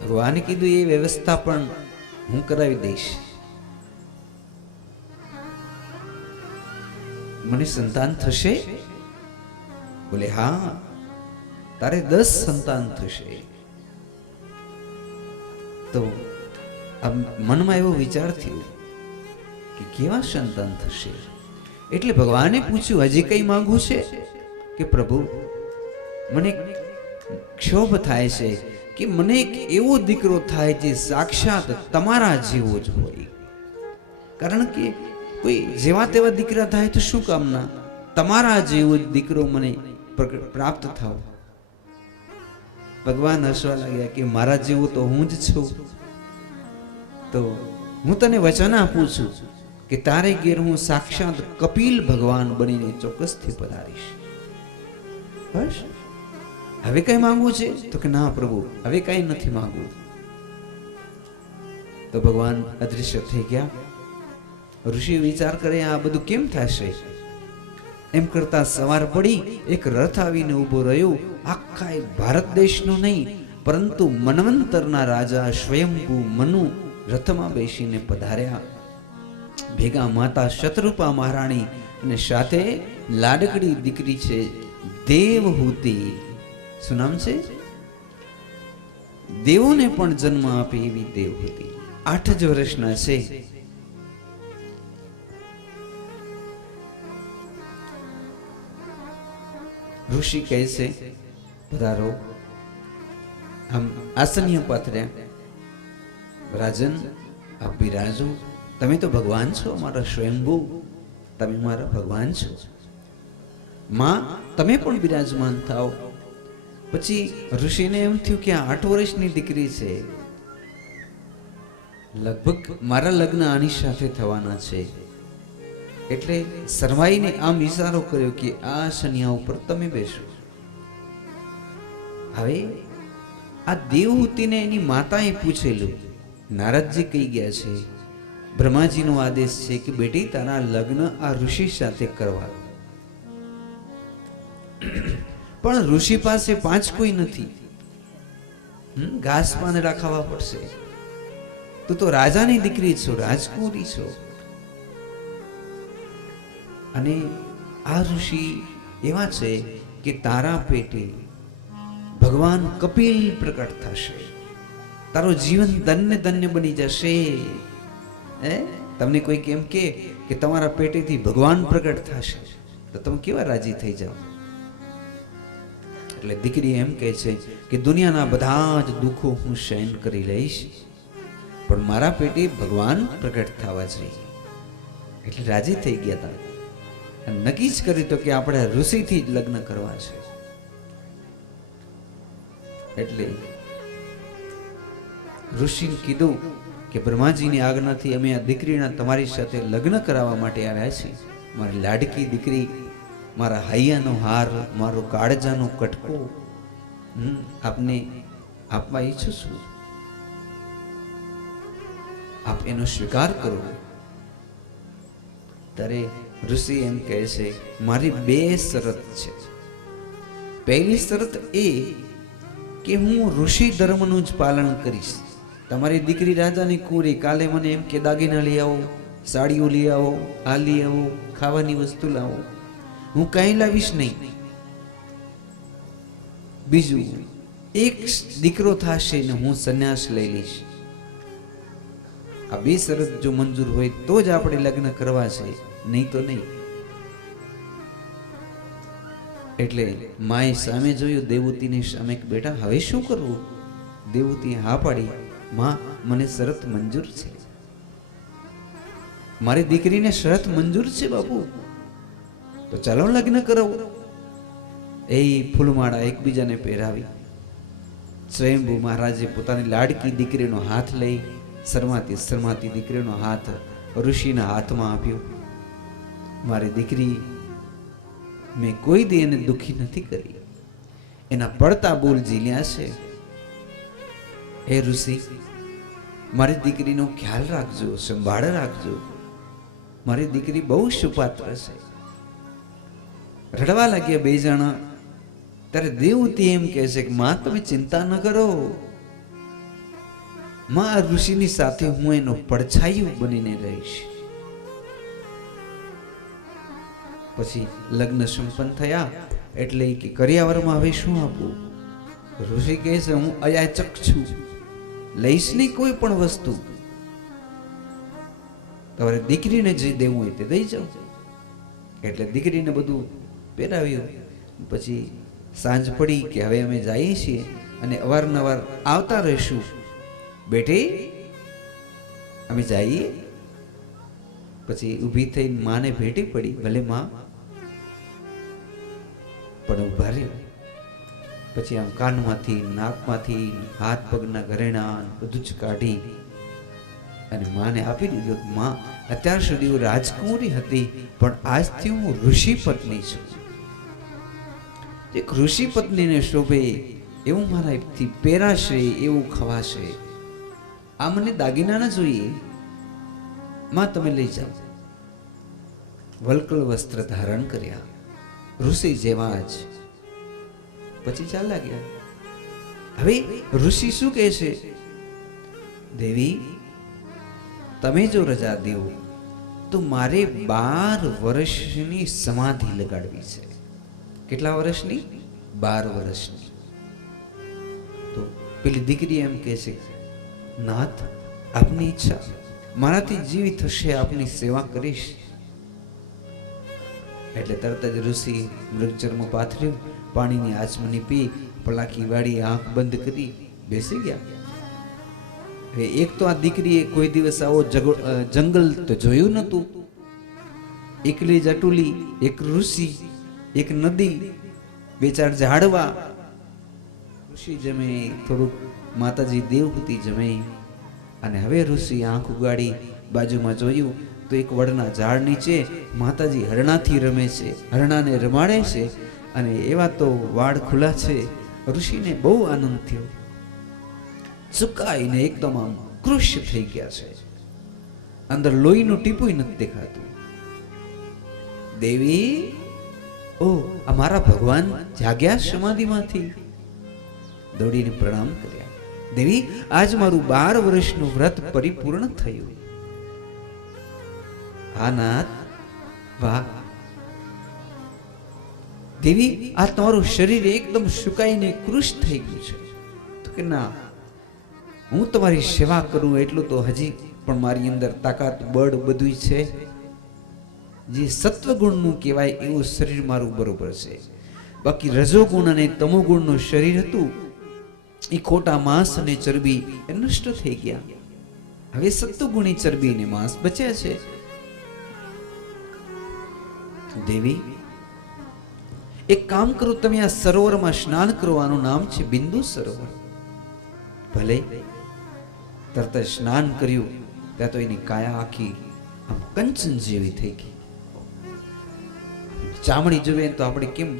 ભગવાને કીધું એ વ્યવસ્થા પણ હું કરાવી દઈશ. મને સંતાન થશે? બોલે હા, તારે 10 સંતાન થશે. તો મનમાં એવો વિચાર થયો કે કેવા સંતાન થશે. એટલે ભગવાને પૂછ્યું હજી કઈ માંગવું છે? કે પ્રભુ મને ક્ષોભ થાય છે કે મને એક એવો દીકરો થાય જે સાક્ષાત તમારા જેવો જ હોય. કારણ કે કોઈ જેવા તેવા દીકરા થાય તો શું કામના? તમારા જેવો જ દીકરો મને પ્રાપ્ત થાવ. ભગવાન હસવા લાગ્યા કે મારા જેવો તો હું જ છું. તો હું તને વચન આપું છું કે તારે ઘેર હું સાક્ષાત કપિલ ભગવાન બનીને ચોક્કસથી પધારીશ. બસ હવે કઈ માંગવું છે? તો કે ના પ્રભુ હવે કઈ નથી માંગવું. તો ભગવાન અદૃશ્ય થઈ ગયા. ઋષિ વિચાર કરે આ બધું કેમ થશે? એમ કરતા સવાર પડી એક રથ આવીને ઉભો રહ્યો. આખા ભારત દેશનો નહીં પરંતુ મન્વંતરના રાજા સ્વયંભૂ મનુ રથમાં બેસીને પધાર્યા. ભેગા માતા શતરૂપા મહારાણી અને સાથે લાડકડી દીકરી છે દેવહૂતિ. શું નામ છે? દેવોને પણ જન્મ આપે એવી દેવહૂતિ. 8 જ વર્ષના છે. ઋષિ કહે છે પધારો. આમ આસનીય પાથર્યા. રાજન આપ બિરાજો. તમે તો ભગવાન છો, મારા સ્વયંભૂ. તમે મારા ભગવાન છો. માં તમે પણ બિરાજમાન થાઓ. પછી ઋષિને એમ થયું કે 8 વર્ષની દીકરી છે, લગભગ મારા લગ્ન આની સાથે થવાના છે. એટલે શરમાઈને આમ ઈશારો કર્યો કે આ શનિયા ઉપર તમે બેસો. હવે આ દેવહૂતિને એની માતાએ પૂછેલું. નારદજી કહી ગયા છે બ્રહ્માજીનો આદેશ છે કે બેટી તારા લગ્ન આ ઋષિ સાથે કરવા. પણ ઋષિ પાસે 5 કોઈ નથી. ઘાસ પાંદડા ખાવા પડશે. તું તો રાજાની દીકરી છો, રાજકુમારી છો. અને આ ઋષિ એવા છે કે તારા પેટે ભગવાન કપિલ પ્રકટ થશે, તારું જીવન ધન્ય ધન્ય બની જશે. તમને કોઈ કેમ કે તમારા પેટેથી ભગવાન પ્રકટ થશે તો તમે કેવા રાજી થઈ જાઓ. એટલે દીકરી એમ કહે છે કે દુનિયાના બધા જ દુઃખો હું સહન કરી લઈશ, પણ મારા પેટે ભગવાન પ્રકટ થવા જોઈએ. એટલે રાજી થઈ ગયા હતા. નક્કી જ કર્યું તો કે આપણે ઋષિથી જ લગ્ન કરવા છે. એટલે ઋષિને કીધું કે બ્રહ્માજીની આજ્ઞાથી અમે આ દીકરીના તમારી સાથે લગ્ન કરાવવા માટે આવ્યા છીએ. મારી લાડકી દીકરી, મારા હૈયાનો હાર, મારો કાળજાનો કટકો આપને આપવા ઈચ્છું છું. આપ એનો સ્વીકાર કરો. ત્યારે ઋષિ એમ કહે છે, મારી 2 શરત છે. પહેલી શરત એ કે હું ઋષિ ધર્મનું જ પાલન કરીશ. તમારી દીકરી રાજાની કુરી કાલે મને એમ કે દાગીના લઈ આવો, સાડીઓ લઈ આવો, આ લઈ આવો, ખાવાની વસ્તુ લાવો, હું કાંઈ લાવીશ નહીં. બીજું, એક દીકરો થશે ને હું સંન્યાસ લઈ લઈશ. આ 2 શરત જો મંજૂર હોય તો જ આપણે લગ્ન કરવા છે, નહીં તો નહીં. એટલે માએ સામે જોયું દેવૂતીની સામે, બેટા હવે શું કરવું? દેવૂતીએ હા પાડી, માં મને શરત મંજૂર છે, મારી દીકરીને શરત મંજૂર છે બાપુ, તો ચાલો લગ્ન કરાવો. એ ફૂલમાળા એકબીજાને પહેરાવી સ્વયંભૂ મહારાજે પોતાની લાડકી દીકરીનો હાથ લઈ શરમાતી દીકરીનો હાથ ઋષિના હાથમાં આપ્યો. મારી દીકરી, મેં કોઈ દી એને દુખી નથી કરી, એના પડતા બોલ ઝીલ્યા છે. હે ઋષિ, મારી દીકરીનો ખ્યાલ રાખજો, સંભાળ રાખજો. મારી દીકરી બહુ સુપાત્ર છે. રડવા લાગ્યા 2 જણા. ત્યારે દેવતી એમ કહે છે કે માં તમે ચિંતા ન કરો, માં આ ઋષિની સાથે હું એનો પડછાયો બનીને રહીશ. પછી લગ્ન સંપન્ન થયા. એટલે કે કર્યાવરમાં હવે શું આપવું? ઋષિ કહે છે, હું અયાચક છું, લઈશ નહીં કોઈ પણ વસ્તુ. તમારે દીકરીને જે દેવું હોય તે દઈ જાઓ. એટલે દીકરીને બધું પહેરાવ્યું. પછી સાંજ પડી કે હવે અમે જઈએ છીએ અને અવારનવાર આવતા રહીશું. બેટી અમે જઈએ. પછી ઊભી થઈને માને ભેટી પડી, ભલે માં, પણ ઉભા રહ્યો. પછી આમ કાનમાંથી, નાકમાંથી, હાથ પગના ઘરેણા બધું જ કાઢી અને માને આપી દીધું. માં, અત્યાર સુધી હું રાજકુમારી હતી, પણ આજથી હું ઋષિ પત્ની છું. એક ઋષિ પત્નીને શોભે એવું મારાથી પહેરાશે, એવું ખવાશે. આ મને દાગીના ના જોઈએ. માં તમે લઈ જાઓ. વલ્કલ વસ્ત્ર ધારણ કર્યા, ઋષિ જેવા જ. પછી ચાલ્યા ગયા. હવે ઋષિ શું કહે છે? દેવી, તમે જો રજા દેવો તો મારે 12 વર્ષની સમાધિ લગાડવી છે. કેટલા વર્ષની? 12 વર્ષની. તો પેલી દીકરી એમ કહે છે, નાથ આપની ઈચ્છા, મારાથી જીવિત થશે આપની સેવા કરીશ. એટલે તરત જ ઋષિ મૃગચર્મ પાથર્યું, પાણીની આચમની પી, પલાકી વાળી આંખ બંધ કરી બેસી ગયા. એક તો આ દીકરીએ કોઈ દિવસ આવો જંગલ તો જોયું નતું. એકલી જ અટુલી, એક ઋષિ, એક નદી, 2-4 ઝાડવા. ઋષિ જમે, થોડુંક માતાજી દેવહૂતિ જમે. અને હવે ઋષિ આંખ ઉગાડી બાજુમાં જોયું તો એક વડના ઝાડ નીચે માતાજી હરણાથી રમે છે, હરણાને રમાડે છે. અને એવા તો વાળ ખુલ્લા છે. ઋષિને બહુ આનંદ થયો. સુકાઈને એકદમ આમ કૃશ થઈ ગયા છે. અંદર લોહીનું ટીપું નથી દેખાતું. દેવી, ઓ અમારા ભગવાન જાગ્યા સમાધિમાંથી. દોડીને પ્રણામ કર્યા. દેવી, આજ મારું 12 વર્ષનું વ્રત પરિપૂર્ણ થયું. હા નાથ, વાહ. દેવી, આ તમારું શરીર એકદમ સુકાઈને કૃશ થઈ ગયું છે. તો કે ના, હું તમારી સેવા કરું એટલું તો હજી પણ મારી અંદર તાકાત બળ બધું છે. જે સત્વગુણનું કહેવાય એવું શરીર મારું બરોબર છે. બાકી રજોગુણ અને તમોગુણનું શરીર હતું એ ખોટા માંસ અને ચરબી એ નષ્ટ થઈ ગયા. હવે સત્વગુણી ચરબી અને માંસ બચ્યા છે. દેવી, એક કામ કરો, તમે આ સરોવરમાં સ્નાન કરવાનું નામ છે બિંદુ સરોવર. ભલે તરત જ સ્નાન કર્યું ત્યાં તો એની કાયા આખી આમ કંચન જેવી થઈ ગઈ. ચામડી જોવે તો આપણે કેમ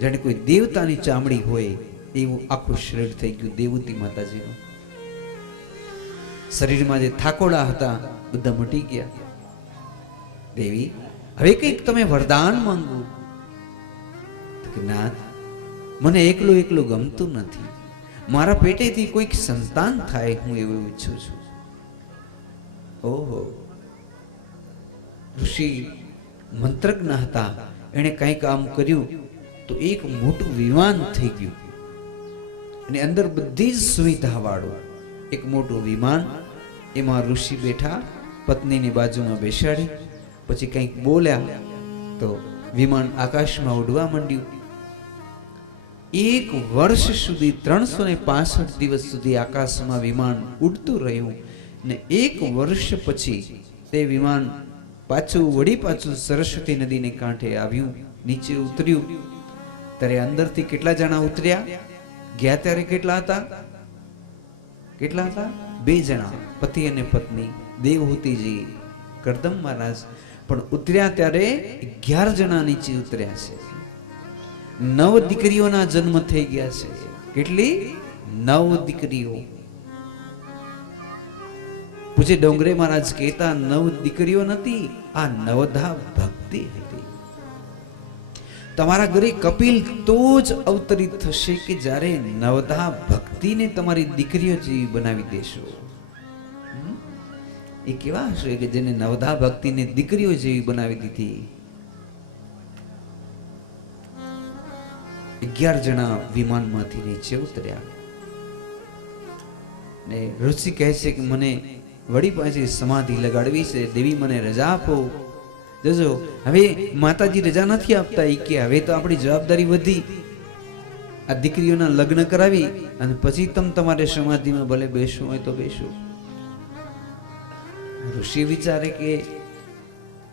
જાણે કોઈ દેવતાની ચામડી હોય એવું આખું શરીર થઈ ગયું દેવતી માતાજીનું. શરીરમાં જે થાકોડા હતા બધા મટી ગયા. દેવી, હવે કંઈક તમે વરદાન માંગો. કે નાથ, મને એકલું એકલું ગમતું નથી. મારા પેટેથી કોઈક સંતાન થાય હું એવું ઈચ્છું છું. ઓહો, ઋષિ મંત્રજ્ઞ હતા. એણે કંઈ કામ કર્યું તો એક મોટું વિમાન થઈ ગયું અને અંદર બધી જ સુવિધા વાળું એક મોટું વિમાન. એમાં ઋષિ બેઠા, પત્નીની બાજુમાં બેસાડી, પછી કંઈક બોલ્યા તો વિમાન આકાશમાં ઉડવા માંડ્યું. 1 વર્ષ સુધી 365 દિવસ સુધી આકાશમાં વિમાન ઉડતું રહ્યું ને 1 વર્ષ પછી તે વિમાન પાછું સરસ્વતી નદીને કાંઠે આવ્યું, નીચે ઉતર્યું. ત્યારે અંદરથી કેટલા જણા ઉતર્યા? ગયા ત્યારે કેટલા હતા? 2 જણા, પતિ અને પત્ની, દેવહૂતિજી, કરદમ મહારાજ. પણ ઉતર્યા ત્યારે 11 જણા નીચે ઉતર્યા છે. 9 દીકરીઓના જન્મ થઈ ગયા છે. કેટલી? 9 દીકરીઓ. પૂજ્ય ડોંગરે મહારાજ કહેતા 9 દીકરીઓ નથી, આ નવધા ભક્તિ હતી. તમારા ઘરે કપિલ તો જ અવતરિત થશે કે જ્યારે નવધા ભક્તિને તમારી દીકરીઓ જેવી બનાવી દેશો. એ કેવા હશે કે જેને નવધા ભક્તિને દીકરીઓ જેવી બનાવી દીધી? 11 જણા વિમાનમાંથી નીચે ઉતર્યા ને ઋષિ કહે છે કે મને વળી પાછી સમાધિ લગાડવી છે. દેવી, મને રજા આપો. જજો, હવે માતાજી રજા નથી આપતા. એ કે હવે તો આપણી જવાબદારી વધી. આ દીકરીઓના લગ્ન કરાવી અને પછી તમારે સમાધિમાં ભલે બેસવું હોય તો બેસો. ઋષિ વિચારે કે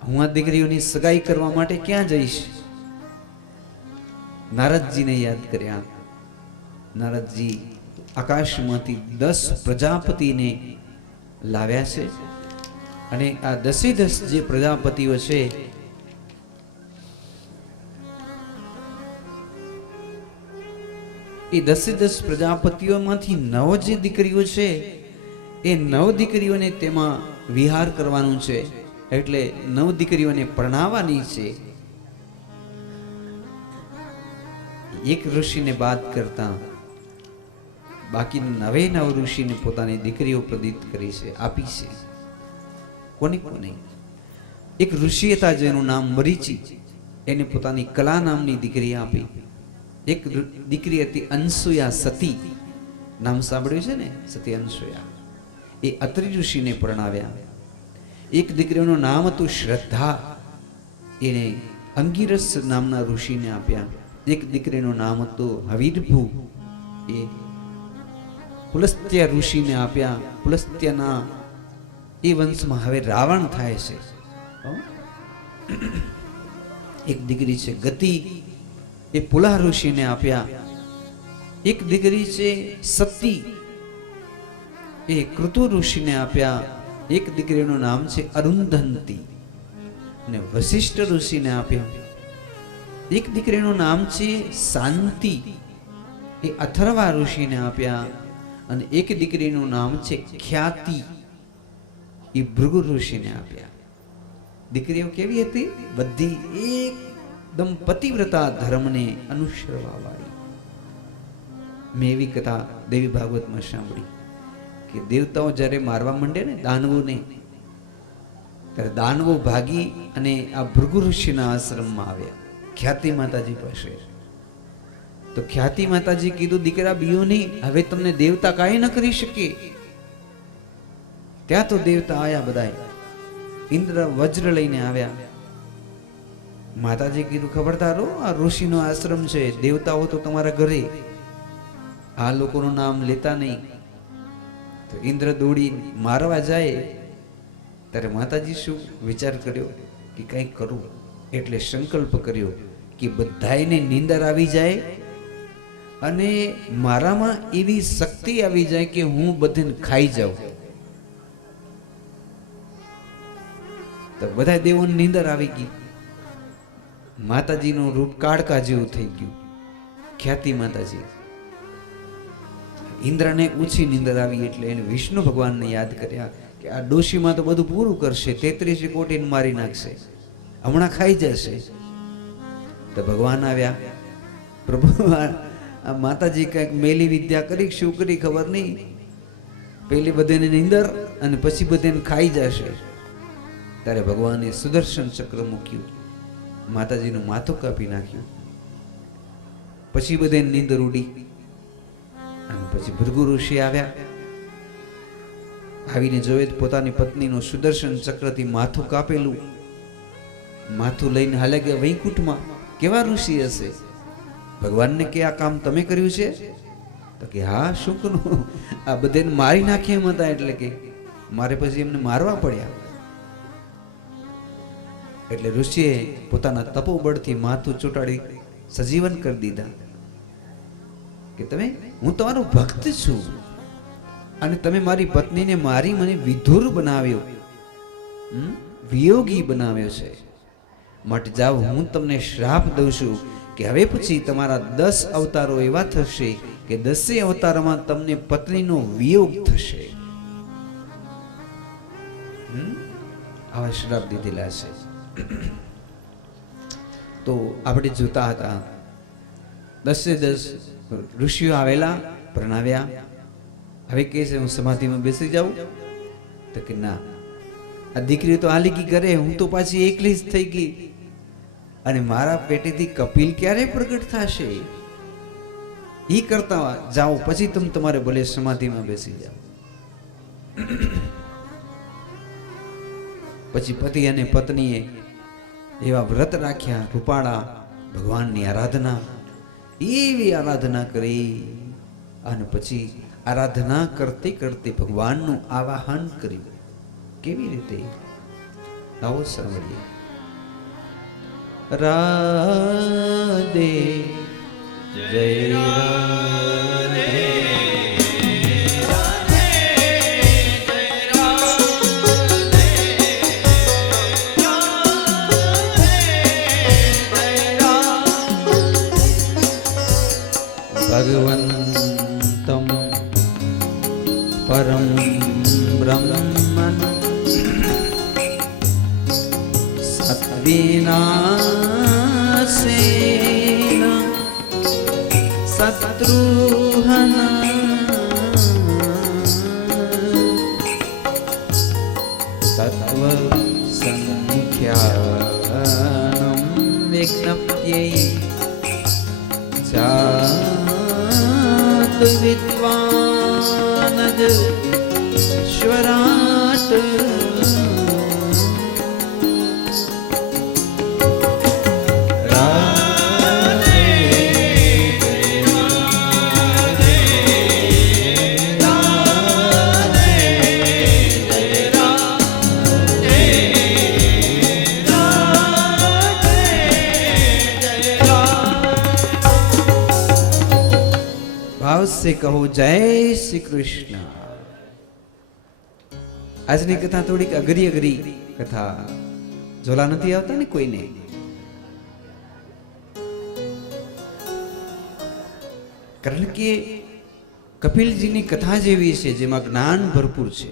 હું આ દીકરીઓની સગાઈ કરવા માટે ક્યાં જઈશ? નારદજીને યાદ કર્યા. નારદજી આકાશમાંથી 10 પ્રજાપતિને લાવ્યા છે અને આ 10 જે પ્રજાપતિઓ છે એ 10 પ્રજાપતિઓમાંથી 9 જે દીકરીઓ છે એ 9 દીકરીઓને તેમાં વિહાર કરવાનું છે. એટલે 9 દીકરીઓને પરણાવવાની છે. એક ઋષિને બાદ કરતા બાકી 9 ઋષિને પોતાની દીકરીઓ પ્રદિત કરી છે, આપી છે. કોને કોને? એક ઋષિ હતા જેનું નામ મરીચી, એને પોતાની કલા નામની દીકરી આપી. એક દીકરી હતી અનસુયા, સતી નામ સાંભળ્યું છે ને, સતી અનસુયા. એ અત્રિ ઋષિને પરણાવ્યા. એક દીકરીનું નામ હતું શ્રદ્ધા, એને અંગિરસ નામના ઋષિને આપ્યા. એક દીકરીનું નામ હતું હવિર્ભુ, એ પુલસ્ત્ય ઋષિને આપ્યા. પુલસ્ત્યના એ વંશમાં હવે રાવણ થાય છે. એક દીકરી છે ગતિ, એ પુલા ઋષિને આપ્યા. એક દીકરી છે સતી, એ કૃતુ ઋષિને આપ્યા. એક દીકરીનું નામ છે અરુંધંતી અને વશિષ્ઠ ઋષિને આપ્યા. એક દીકરીનું નામ છે શાંતિ, એ અથર્વા ઋષિને આપ્યા. અને એક દીકરીનું નામ છે ખ્યાતિ, એ ભૃગુ ઋષિને આપ્યા. દીકરીઓ કેવી હતી? બધી એકદમ પતિવ્રતા ધર્મને અનુસરવા વાળી. મેં એવી કથા દેવી ભાગવતમાં સાંભળી કે દેવતાઓ જ્યારે મારવા માંડે ને દાનવોને, ત્યારે દાનવો ભાગી અને આ ભૃગુ ઋષિના આશ્રમમાં આવ્યા, ખ્યાતિ માતાજી પાસે. તો ખ્યાતિ માતાજી કીધું, દીકરા બીઓ નહીં, હવે તમને દેવતા કાંઈ ન કરી શકે. ત્યાં તો દેવતા આયા બધાય. ઇન્દ્ર વજ્ર લઈને આવ્યા. માતાજી કીધું, ખબરદાર હો, આ ઋષિનો આશ્રમ છે, દેવતાઓ તો તમારા ઘરે, આ લોકોનું નામ લેતા નહીં. તો ઇન્દ્ર દોડી મારવા જાય ત્યારે માતાજી શું વિચાર કર્યો કે કંઈક કરું, એટલે સંકલ્પ કર્યો કે બધાયને નીંદર આવી જાય અને મારામાં એવી શક્તિ આવી જાય કે હું બધાને ખાઈ જાઉં. તો બધા દેવોને નીંદર આવી ગઈ. માતાજીનું રૂપ કાળકા જેવું થઈ ગયું. ખ્યાતિ માતાજી, ઇન્દ્રને ઊંચી નીંદર આવી એટલે એને વિષ્ણુ ભગવાનને યાદ કર્યા કે આ ડોશીમાં તો બધું પૂરું કરશે, 33 કોટીને મારી નાખશે, હમણાં ખાઈ જશે. તો ભગવાન આવ્યા. પ્રભુ, આ માતાજી કંઈક મેલી વિદ્યા કરી, શું કરી ખબર નહીં, પેલી બધાને નીંદર અને પછી બધાને ખાઈ જશે. ત્યારે ભગવાને સુદર્શન ચક્ર મૂક્યું, માતાજીનું માથું કાપી નાખ્યું. પછી બધાને નીંદર ઉડી. અને પછી ભૃગુ ઋષિ આવ્યા. આવીને જોવે પોતાની પત્નીનું સુદર્શન ચક્રથી માથું કાપેલું. માથું લઈને હાલે ગયા વૈકુંઠમાં. કેવા ઋષિ હશે? ભગવાનને કે આ કામ તમે કર્યું છે? તો કે હા, શું કરું, આ બધાને મારી નાખી એમ હતા, એટલે કે મારે પછી એમને મારવા પડ્યા. એટલે ઋષિએ પોતાના તપોબળથી માથું ચોંટાડી સજીવન કરી દીધા કે તમે, હું તમારો ભક્ત છું અને તમે મારી પત્નીને મારી મને વિધુર બનાવ્યો, વિયોગી બનાવ્યો છે. માટે જાઓ, હું તમને શ્રાપ દઉં છું કે હવે પછી તમારા 10 અવતારો એવા થશે કે 10 અવતારમાં તમને પત્નીનો વિયોગ થશે. આવા શ્રાપ દીધેલા છે. તો આપણે જોતા હતા 10 ઋષિઓ આવેલા, પ્રણાવ્યા. હવે કહે છે હું સમાધિમાં બેસી જાઉં? તો કે ના, આ દીકરી તો હાલી ગઈ ઘરે, હું તો પાછી એકલી જ થઈ ગઈ અને મારા પેટેથી કપિલ ક્યારે પ્રગટ થશે? એ કરતા જાઓ, પછી તમે તમારે ભલે સમાધિમાં બેસી જાઓ. પછી પતિ અને પત્નીએ એવા વ્રત રાખ્યા, રૂપાળા, ભગવાનની આરાધના, એવી આરાધના કરી અને પછી આરાધના કરતી કરતી ભગવાનનું આવાહન કર્યું. કેવી રીતે? આવો સાંભળીએ. રાધે જય રાધે. ભગવંતમ પરમ બ્રહ્મન સત્વિનાશેન શત્રુહન તત્વ સંખ્યાનમ વિજ્ઞપ્ત્યૈ જાત વિદ્વાનજ ઈશ્વરાટ. भाव से कहो जय श्री कृष्ण. આજની કથા થોડીક અઘરી અઘરી કથા, ઝોલા નથી આવતા ને કોઈને. કારણ કે કપિલજીની કથા જેવી છે જેમાં જ્ઞાન ભરપૂર છે.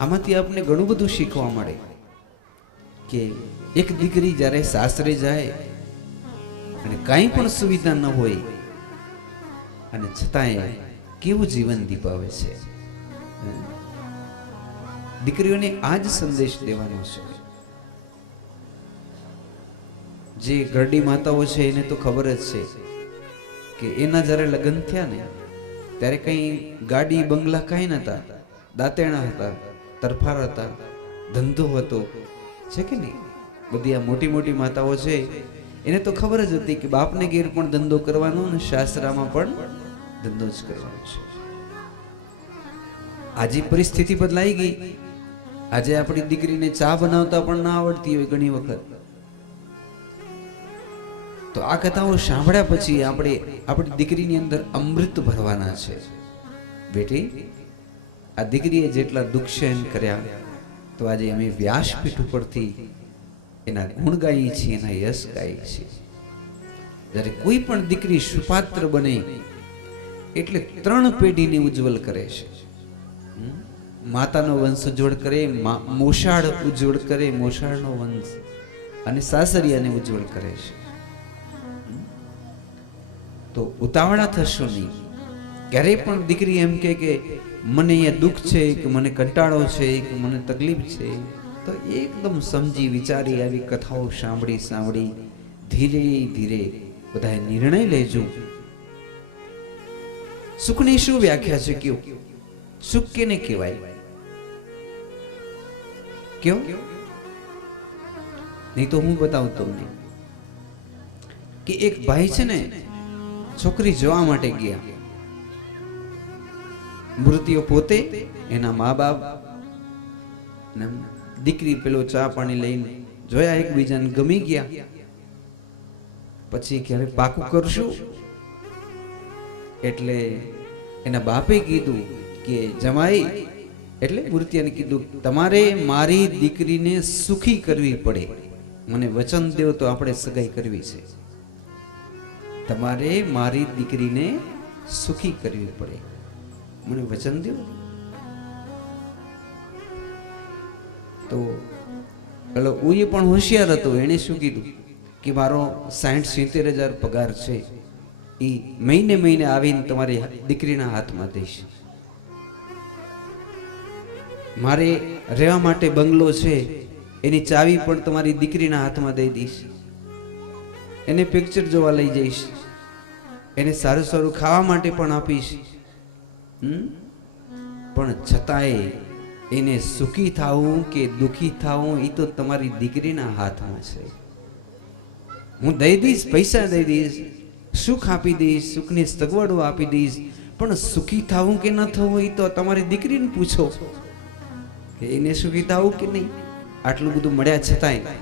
આમાંથી આપણે ઘણું બધું શીખવા મળે કે એક દીકરી જ્યારે સાસરે જાય અને કાંઈ પણ સુવિધા ન હોય અને છતાંય કેવું જીવન દીપાવે છે. દીકરીઓને આ જ સંદેશ દેવાનો છે. જે ઘરડી માતાઓ છે એને તો ખબર જ છે કે એના જ્યારે લગ્ન થયા ને ત્યારે કંઈ ગાડી બંગલા કાંઈ નહોતા, દાંતેણા હતા, તરફાર હતા, ધંધો હતો, છે કે નહીં? બધી આ મોટી મોટી માતાઓ છે એને તો ખબર જ હતી કે બાપને ઘેર પણ ધંધો કરવાનો ને સાસરામાં પણ ધંધો જ કરવાનો છે. આજે પરિસ્થિતિ બદલાઈ ગઈ. આજે આપણી દીકરીને ચા બનાવતા પણ ના આવડતી હોય ઘણી વખત. તો આ કથાઓ સાંભળ્યા પછી આપણે આપણી દીકરીની અંદર અમૃત ભરવાના છે. બેટી, આ દીકરીએ જેટલા દુઃખ સહન કર્યા, તો આજે અમે વ્યાસપીઠ ઉપરથી એના ગુણ ગાઈએ છીએ, એના યશ ગાઈએ છીએ. જ્યારે કોઈ પણ દીકરી સુપાત્ર બને એટલે 3 પેઢીને ઉજ્જવલ કરે છે. માતાનો વંશ ઉજ્જવળ કરે, મોસાળ ઉજ્જવળ કરે, મોસાળનો વંશ, અને સાસરિયાને ઉજ્જવળ કરે છે. તો ઉતાવળા થશો નહીં. ક્યારેય પણ દીકરી એમ કે મને અહીંયા દુઃખ છે, કે મને કંટાળો છે, કે મને તકલીફ છે, તો એકદમ સમજી વિચારી આવી કથાઓ સાંભળી ધીરે ધીરે બધાએ નિર્ણય લેજો. સુખની શું વ્યાખ્યા છે? કયો સુખ કેને કહેવાય? કયો? નહીં તો હું બતાવું તમને કે એક ભાઈ છે ને, છોકરી જોવા માટે ગયા. મૃત્યુ પોતે, એના મા બાપ, દીકરી પેલો ચા પાણી લઈને જોયા, એકબીજાને ગમી ગયા. પછી ક્યારે પાકું કરશું? એટલે એના બાપે કીધું કે જમાઈ, એટલે મૂર્તિયાને કીધું, તમારે મારી દીકરીને સુખી કરવી પડે. મને વચન દેવ તો આપણે સગાઈ કરવી છે. તમારે મારી દીકરીને સુખી કરવી પડે, મને વચન દો. તો પેલો ઉઈ પણ હોશિયાર હતો. એણે શું કીધું કે મારો 60-70 હજાર પગાર છે, એ મહિને મહિને આવીને તમારી દીકરીના હાથમાં દઈશ. મારે રહેવા માટે બંગલો છે, એની ચાવી પણ તમારી દીકરીના હાથમાં દઈ દઈશ. એને પિક્ચર જોવા લઈ જઈશ, એને સારું સારું ખાવા માટે પણ આપીશ. પણ છતાંય એને સુખી થવું કે દુખી થવું એ તો તમારી દીકરીના હાથમાં છે. હું દઈ દઈશ, પૈસા દઈ દઈશ, સુખ આપી દઈશ, સુખની સગવડો આપી દઈશ, પણ સુખી થવું કે ન થવું એ તો તમારી દીકરીને પૂછો કે એને સુખી થવું કે નહીં. આટલું બધું મળ્યા છતાંય.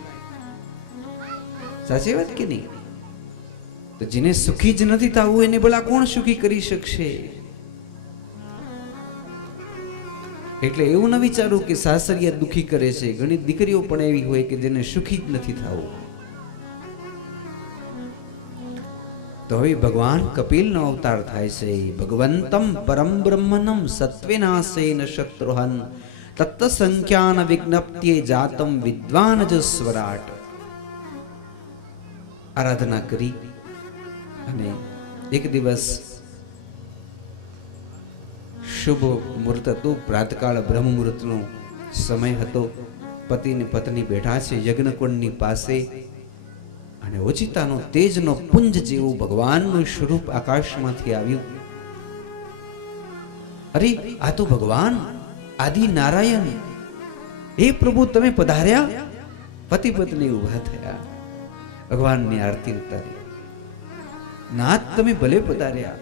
સાચી વાત કે નહીં? તો જેને સુખી જ નથી થવું એને ભલા કોણ સુખી કરી શકશે? એટલે એવું ન વિચારું કે સાસરિયા દુખી કરે છે. ઘણી દીકરીઓ પણ એવી હોય કે જેને સુખી જ નથી થવું. તો હવે ભગવાન કપિલનો અવતાર થાય છે. ભગવંતમ પરમ બ્રહ્મનમ સત્વેનાશેન શત્રુહન તત્ત સંખ્યાન વિજ્ઞપ્ત્યે જાતમ વિદ્વાન જ સ્વરાટ. આરાધના કરી અને એક દિવસ શુભ મુહૂર્ત હતું. પ્રાતકાળ બ્રહ્મ મુહૂર્તનો સમય હતો. પતિ ને પત્ની બેઠા છે યજ્ઞકુંડની પાસે, અને ઓચિતાનો તેજનો પુંજ જેવું ભગવાનનું સ્વરૂપ આકાશમાંથી આવ્યું. અરે, આ તો ભગવાન આદિ નારાયણ! હે પ્રભુ, તમે પધાર્યા! પતિ પત્ની ઉભા થયા, ભગવાનની આરતી ઉતારી. નાથ, તમે ભલે પધાર્યા.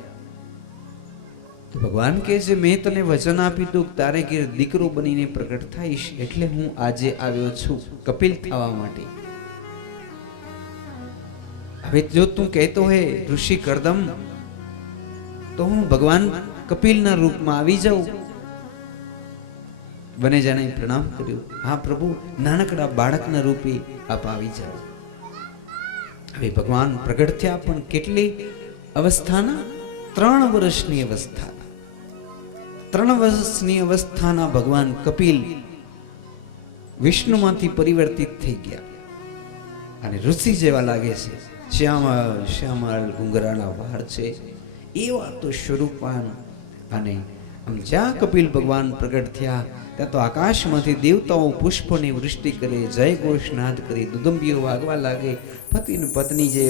તો ભગવાન કહે છે, મેં તને વચન આપ્યું હતું કે તારે ઘેર દીકરો બનીને પ્રગટ થઈશ, એટલે હું આજે આવ્યો છું કપિલ થવા માટે. હવે જો તું કહેતો હે ઋષિ કરદમ, તો હું ભગવાન કપિલના રૂપમાં આવી જાઉં. વનેજાને પ્રણામ કર્યું. હા પ્રભુ, નાનકડા બાળકના રૂપે આપ આવી જાઓ. હવે ભગવાન પ્રગટ થયા, પણ કેટલી અવસ્થાના? 3 વર્ષની અવસ્થા. 3 વર્ષની અવસ્થાના ભગવાન કપિલ વિષ્ણુમાંથી પરિવર્તિત થઈ ગયા અને ઋષિ જેવા લાગે છે. શ્યામળ શ્યામળ ઘુંઘરાળા વાળ છે, એવા તો સ્વરૂપાન અને આમ જ્યાં કપિલ ભગવાન પ્રગટ થયા ત્યાં તો આકાશમાંથી દેવતાઓ પુષ્પની વૃષ્ટિ કરે, જય ઘોષનાદ કરી, દુદંબીઓ વાગવા લાગે. પતિ અને પત્ની જે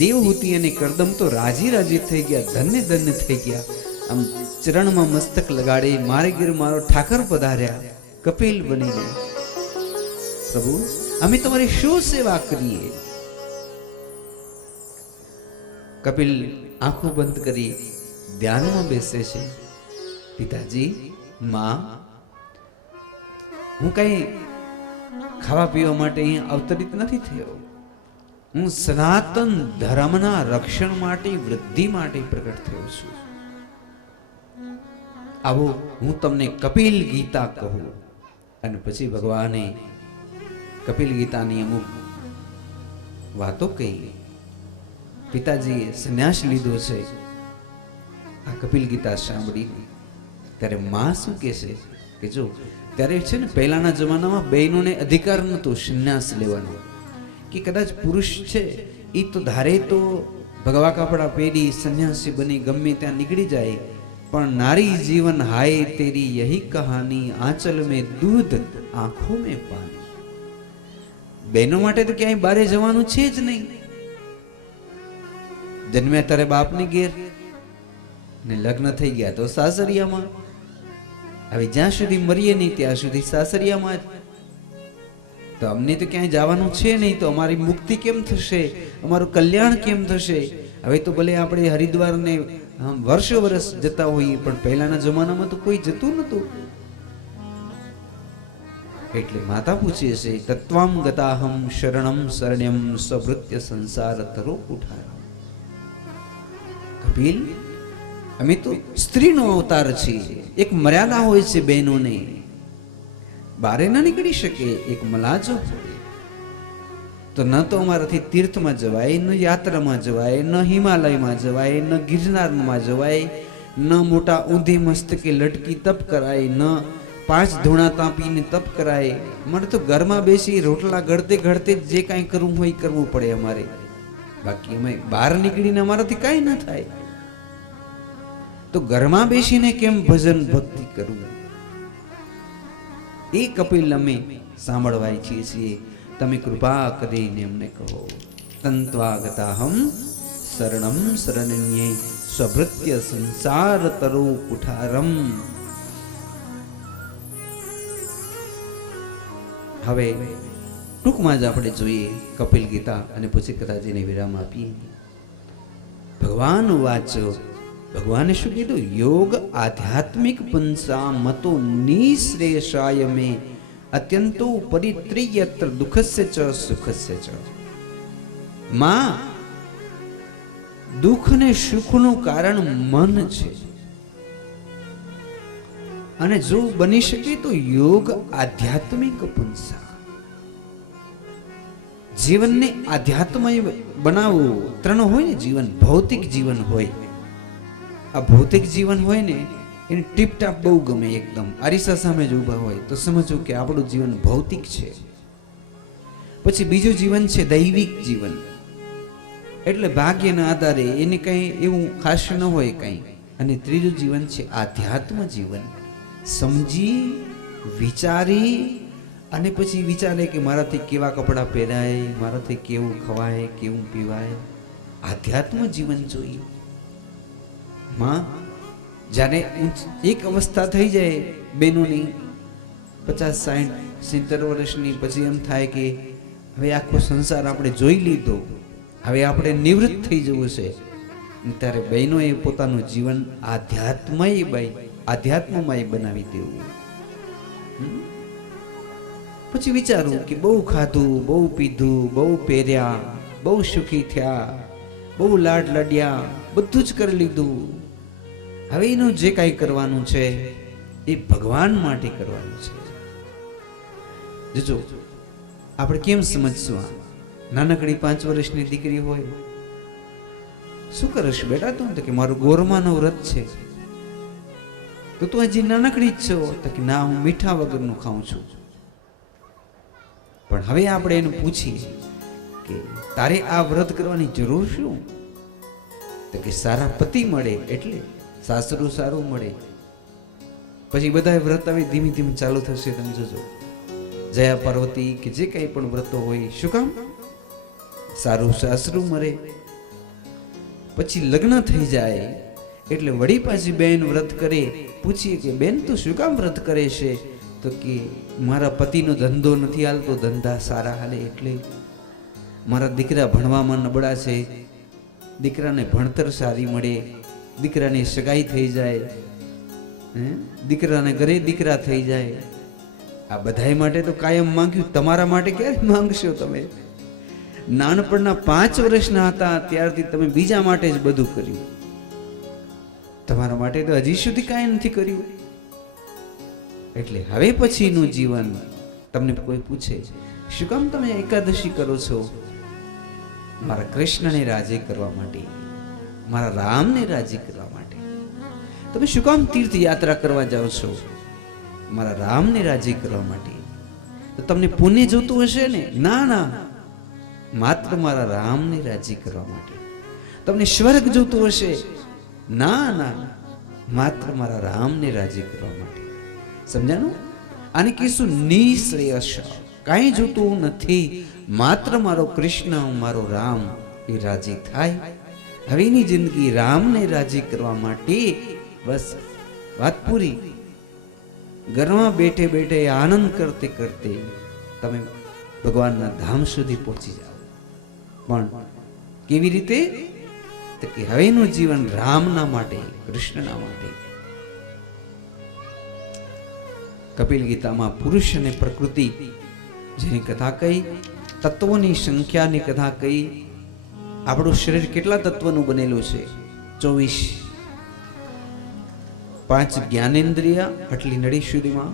દેવહૂતિ અને કરદમ તો રાજી રાજી થઈ ગયા, ધન્ય ધન્ય થઈ ગયા. આમ ચરણમાં મસ્તક લગાડી, મારે ગીર મારો ઠાકર પધાર્યા કપિલ બનીને. પ્રભુ અમે તમારી શું સેવા કરીએ? કપિલ આંખો બંધ કરી ધ્યાનમાં બેસે છે. પિતાજી, માં, હું કઈ ખાવા પીવા માટે અહીંયા અવતરિત નથી થયો. હું સનાતન ધર્મના રક્ષણ માટે, વૃદ્ધિ માટે પ્રગટ થયો છું. આવો હું તમને કપિલ ગીતા કહું. અને પછી ભગવાને કપિલ ગીતાની અમુક વાતો કહી. પિતાજીએ સંન્યાસ લીધો છે. આ કપિલ ગીતા સાંભળી ત્યારે માં શું કહે છે કે જો ત્યારે છે ને પહેલાના જમાનામાં બહેનોને અધિકાર નહોતો સંન્યાસ લેવાનો, કે કદાચ પુરુષ છે એ તો ધારે તો ભગવા કપડા પહેરી સંન્યાસી બની ગમે ત્યાં નીકળી જાય, પણ નારી જીવન હાય તેરી યહી કહાની, આંચલ મેં દૂધ આંખો મેં પાણી. બહેનો માટે તો ક્યાંય બારે જવાનું છે જ નહીં. જન્મ્યા તારે બાપની ઘેર ને લગ્ન થઈ ગયા તો સાસરિયામાં. હવે જ્યાં સુધી મરીએ નહીં ત્યાં સુધી સાસરિયામાં જ. તો અમને તો ક્યાંય જવાનું છે નહીં, તો અમારી મુક્તિ કેમ થશે? અમારું કલ્યાણ કેમ થશે? હવે તો ભલે આપણે હરિદ્વારને વર્ષો વર્ષ જતા હોઈએ, પણ પહેલાના જમાનામાં તો કોઈ જતું નતું. એટલે માતા પૂછે છે, તત્વામ ગતાહમ શરણમ શરણ્યમ સ્વભૃત્ય સંસાર તરો કુઠાર. કપિલ, અમે તો સ્ત્રીનો અવતાર છીએ. એક મર્યાદા હોય છે બહેનોને, બારે ના નીકળી શકે. એક મલાજો હોય તો ન તો અમારાથી તીર્થમાં જવાય, ન યાત્રામાં જવાય, ન હિમાલયમાં જવાય, ન ગિરનારમાં જવાય, ન મોટા ઊંધી મસ્તકે લટકી તપ કરાય, ન 5 ધૂણા તાપીને તપ કરાય. અમારે તો ઘરમાં બેસી રોટલા ઘડતે ઘડતે જે કાંઈ કરવું હોય કરવું પડે અમારે. બાકી અમે બહાર નીકળીને અમારાથી કાંઈ ન થાય. તો ઘરમાં બેસીને કેમ ભજન ભક્તિ કરવું? એ કપિલ અમે સાંભળવા ઈચ્છીએ છીએ. તમે કૃપા કરીને અમને કહો. તંત્વાગતાહમ શરણમ શરણ્યે સ્વભૃત્ય સંસાર તરો કુઠારમ. હવે ટૂંકમાં જ આપણે જોઈએ કપિલ ગીતા અને પછી કથાજીને વિરામ આપીએ. ભગવાન વાચો, ભગવાને શું કીધું? યોગ આધ્યાત્મિક પંચા મતો નિશ્રેષાય મે અત્યંતો પરિત્રિયત્ર દુઃખસ્ય ચ સુખસ્ય ચ. માં, દુઃખ ને સુખનું કારણ મન છે. અને જો બની શકે તો યોગ આધ્યાત્મિક પંચા, જીવનને આધ્યાત્મય બનાવવું. 3 હોય ને જીવન. ભૌતિક જીવન હોય, આ ભૌતિક જીવન હોય ને એને ટીપટાપ બહુ ગમે. એકદમ આરીસા સામે જ ઊભા હોય તો સમજવું કે આપણું જીવન ભૌતિક છે. પછી બીજું જીવન છે દૈવિક જીવન, એટલે ભાગ્યના આધારે એને કંઈ એવું ખાસ ન હોય કંઈ. અને ત્રીજું જીવન છે આધ્યાત્મ જીવન. સમજી વિચારી અને પછી વિચારે કે મારાથી કેવા કપડાં પહેરાય, મારાથી કેવું ખવાય, કેવું પીવાય. આધ્યાત્મ જીવન જોઈએ. માં, જ્યારે એક અવસ્થા થઈ જાય બહેનોની 50, 60, 70 વર્ષની, પછી એમ થાય કે હવે આખો સંસાર આપણે જોઈ લીધો, હવે આપણે નિવૃત્ત થઈ જવું છે. ત્યારે બહેનોએ પોતાનું જીવન આધ્યાત્મમય બનાવી દેવું. પછી વિચારું કે બહુ ખાધું, બહુ પીધું, બહુ પહેર્યા, બહુ સુખી થયા, બહુ લાડ લડ્યા, બધું જ કરી લીધું. હવે એનું જે કાંઈ કરવાનું છે એ ભગવાન માટે કરવાનું છે. જોજો આપણે કેમ સમજશું? આ નાનકડી 5 વર્ષની દીકરી હોય, શું કરીશ બેટા તું? તો કે મારું ગોરમાનું વ્રત છે. તો તું હજી નાનકડી જ છો? તો કે ના, હું મીઠા વગરનું ખાઉં છું. પણ હવે આપણે એને પૂછીએ કે તારે આ વ્રત કરવાની જરૂર શું? તો કે સારા પતિ મળે, એટલે સાસરું સારું મળે. પછી બધા વ્રત હવે ધીમે ધીમે ચાલુ થશે. તમે જોજો, જયા પાર્વતી કે જે કંઈ પણ વ્રતો હોય, શું કામ? સારું સાસરું મરે, પછી લગ્ન થઈ જાય એટલે વળી પાછી બેન વ્રત કરે. પૂછીએ કે બેન તું શું કામ વ્રત કરે છે? તો કે મારા પતિનો ધંધો નથી હાલતો, ધંધા સારા હાલે એટલે. મારા દીકરા ભણવામાં નબળા છે, દીકરાને ભણતર સારી મળે, દીકરાની સગાઈ થઈ જાય, દીકરાને ઘરે દીકરા થઈ જાય. આ બધાય માટે તો કાયમ માંગ્યું, તમારા માટે ક્યારે માંગશો તમે? નાનપણના 5 વર્ષના હતા ત્યારથી તમે બીજા માટે જ બધું કર્યું, તમારા માટે તો હજી સુધી કાંઈ નથી કર્યું. એટલે હવે પછીનું જીવન તમને કોઈ પૂછે શું કામ તમે એકાદશી કરો છો? મારા કૃષ્ણને રાજી કરવા માટે, મારા રામને રાજી કરવા માટે. તમે શું કામ તીર્થ યાત્રા કરવા જાઓ છો? મારા રામને રાજી કરવા માટે. તો તમને પુણ્ય જોતું હશે ને? ના ના, માત્ર મારા રામને રાજી કરવા માટે. તમને સ્વર્ગ જોતું હશે? ના ના, માત્ર મારા રામને રાજી કરવા માટે. સમજાણું? આને કહીશું નિશ્રેયસ. કાંઈ જોતું નથી, માત્ર મારો કૃષ્ણ, મારો રામ એ રાજી થાય. હવેની જિંદગી રામને રાજી કરવા માટે. બસ વાત પૂરી. ઘરમાં બેઠે બેઠે આનંદ કરતે કરતે તમે ભગવાનના ધામ સુધી પહોંચી જાઓ. પણ કેવી રીતે? તો કે હવેનું જીવન રામના માટે, કૃષ્ણના માટે. કપિલ ગીતામાં પુરુષ અને પ્રકૃતિ જેની કથા કહી, તત્વોની સંખ્યાની કથા કહી. આપણું શરીર કેટલા તત્વનું બનેલું છે? 24. 5 જ્ઞાનેન્દ્રિય આટલી નડી સુધીમાં,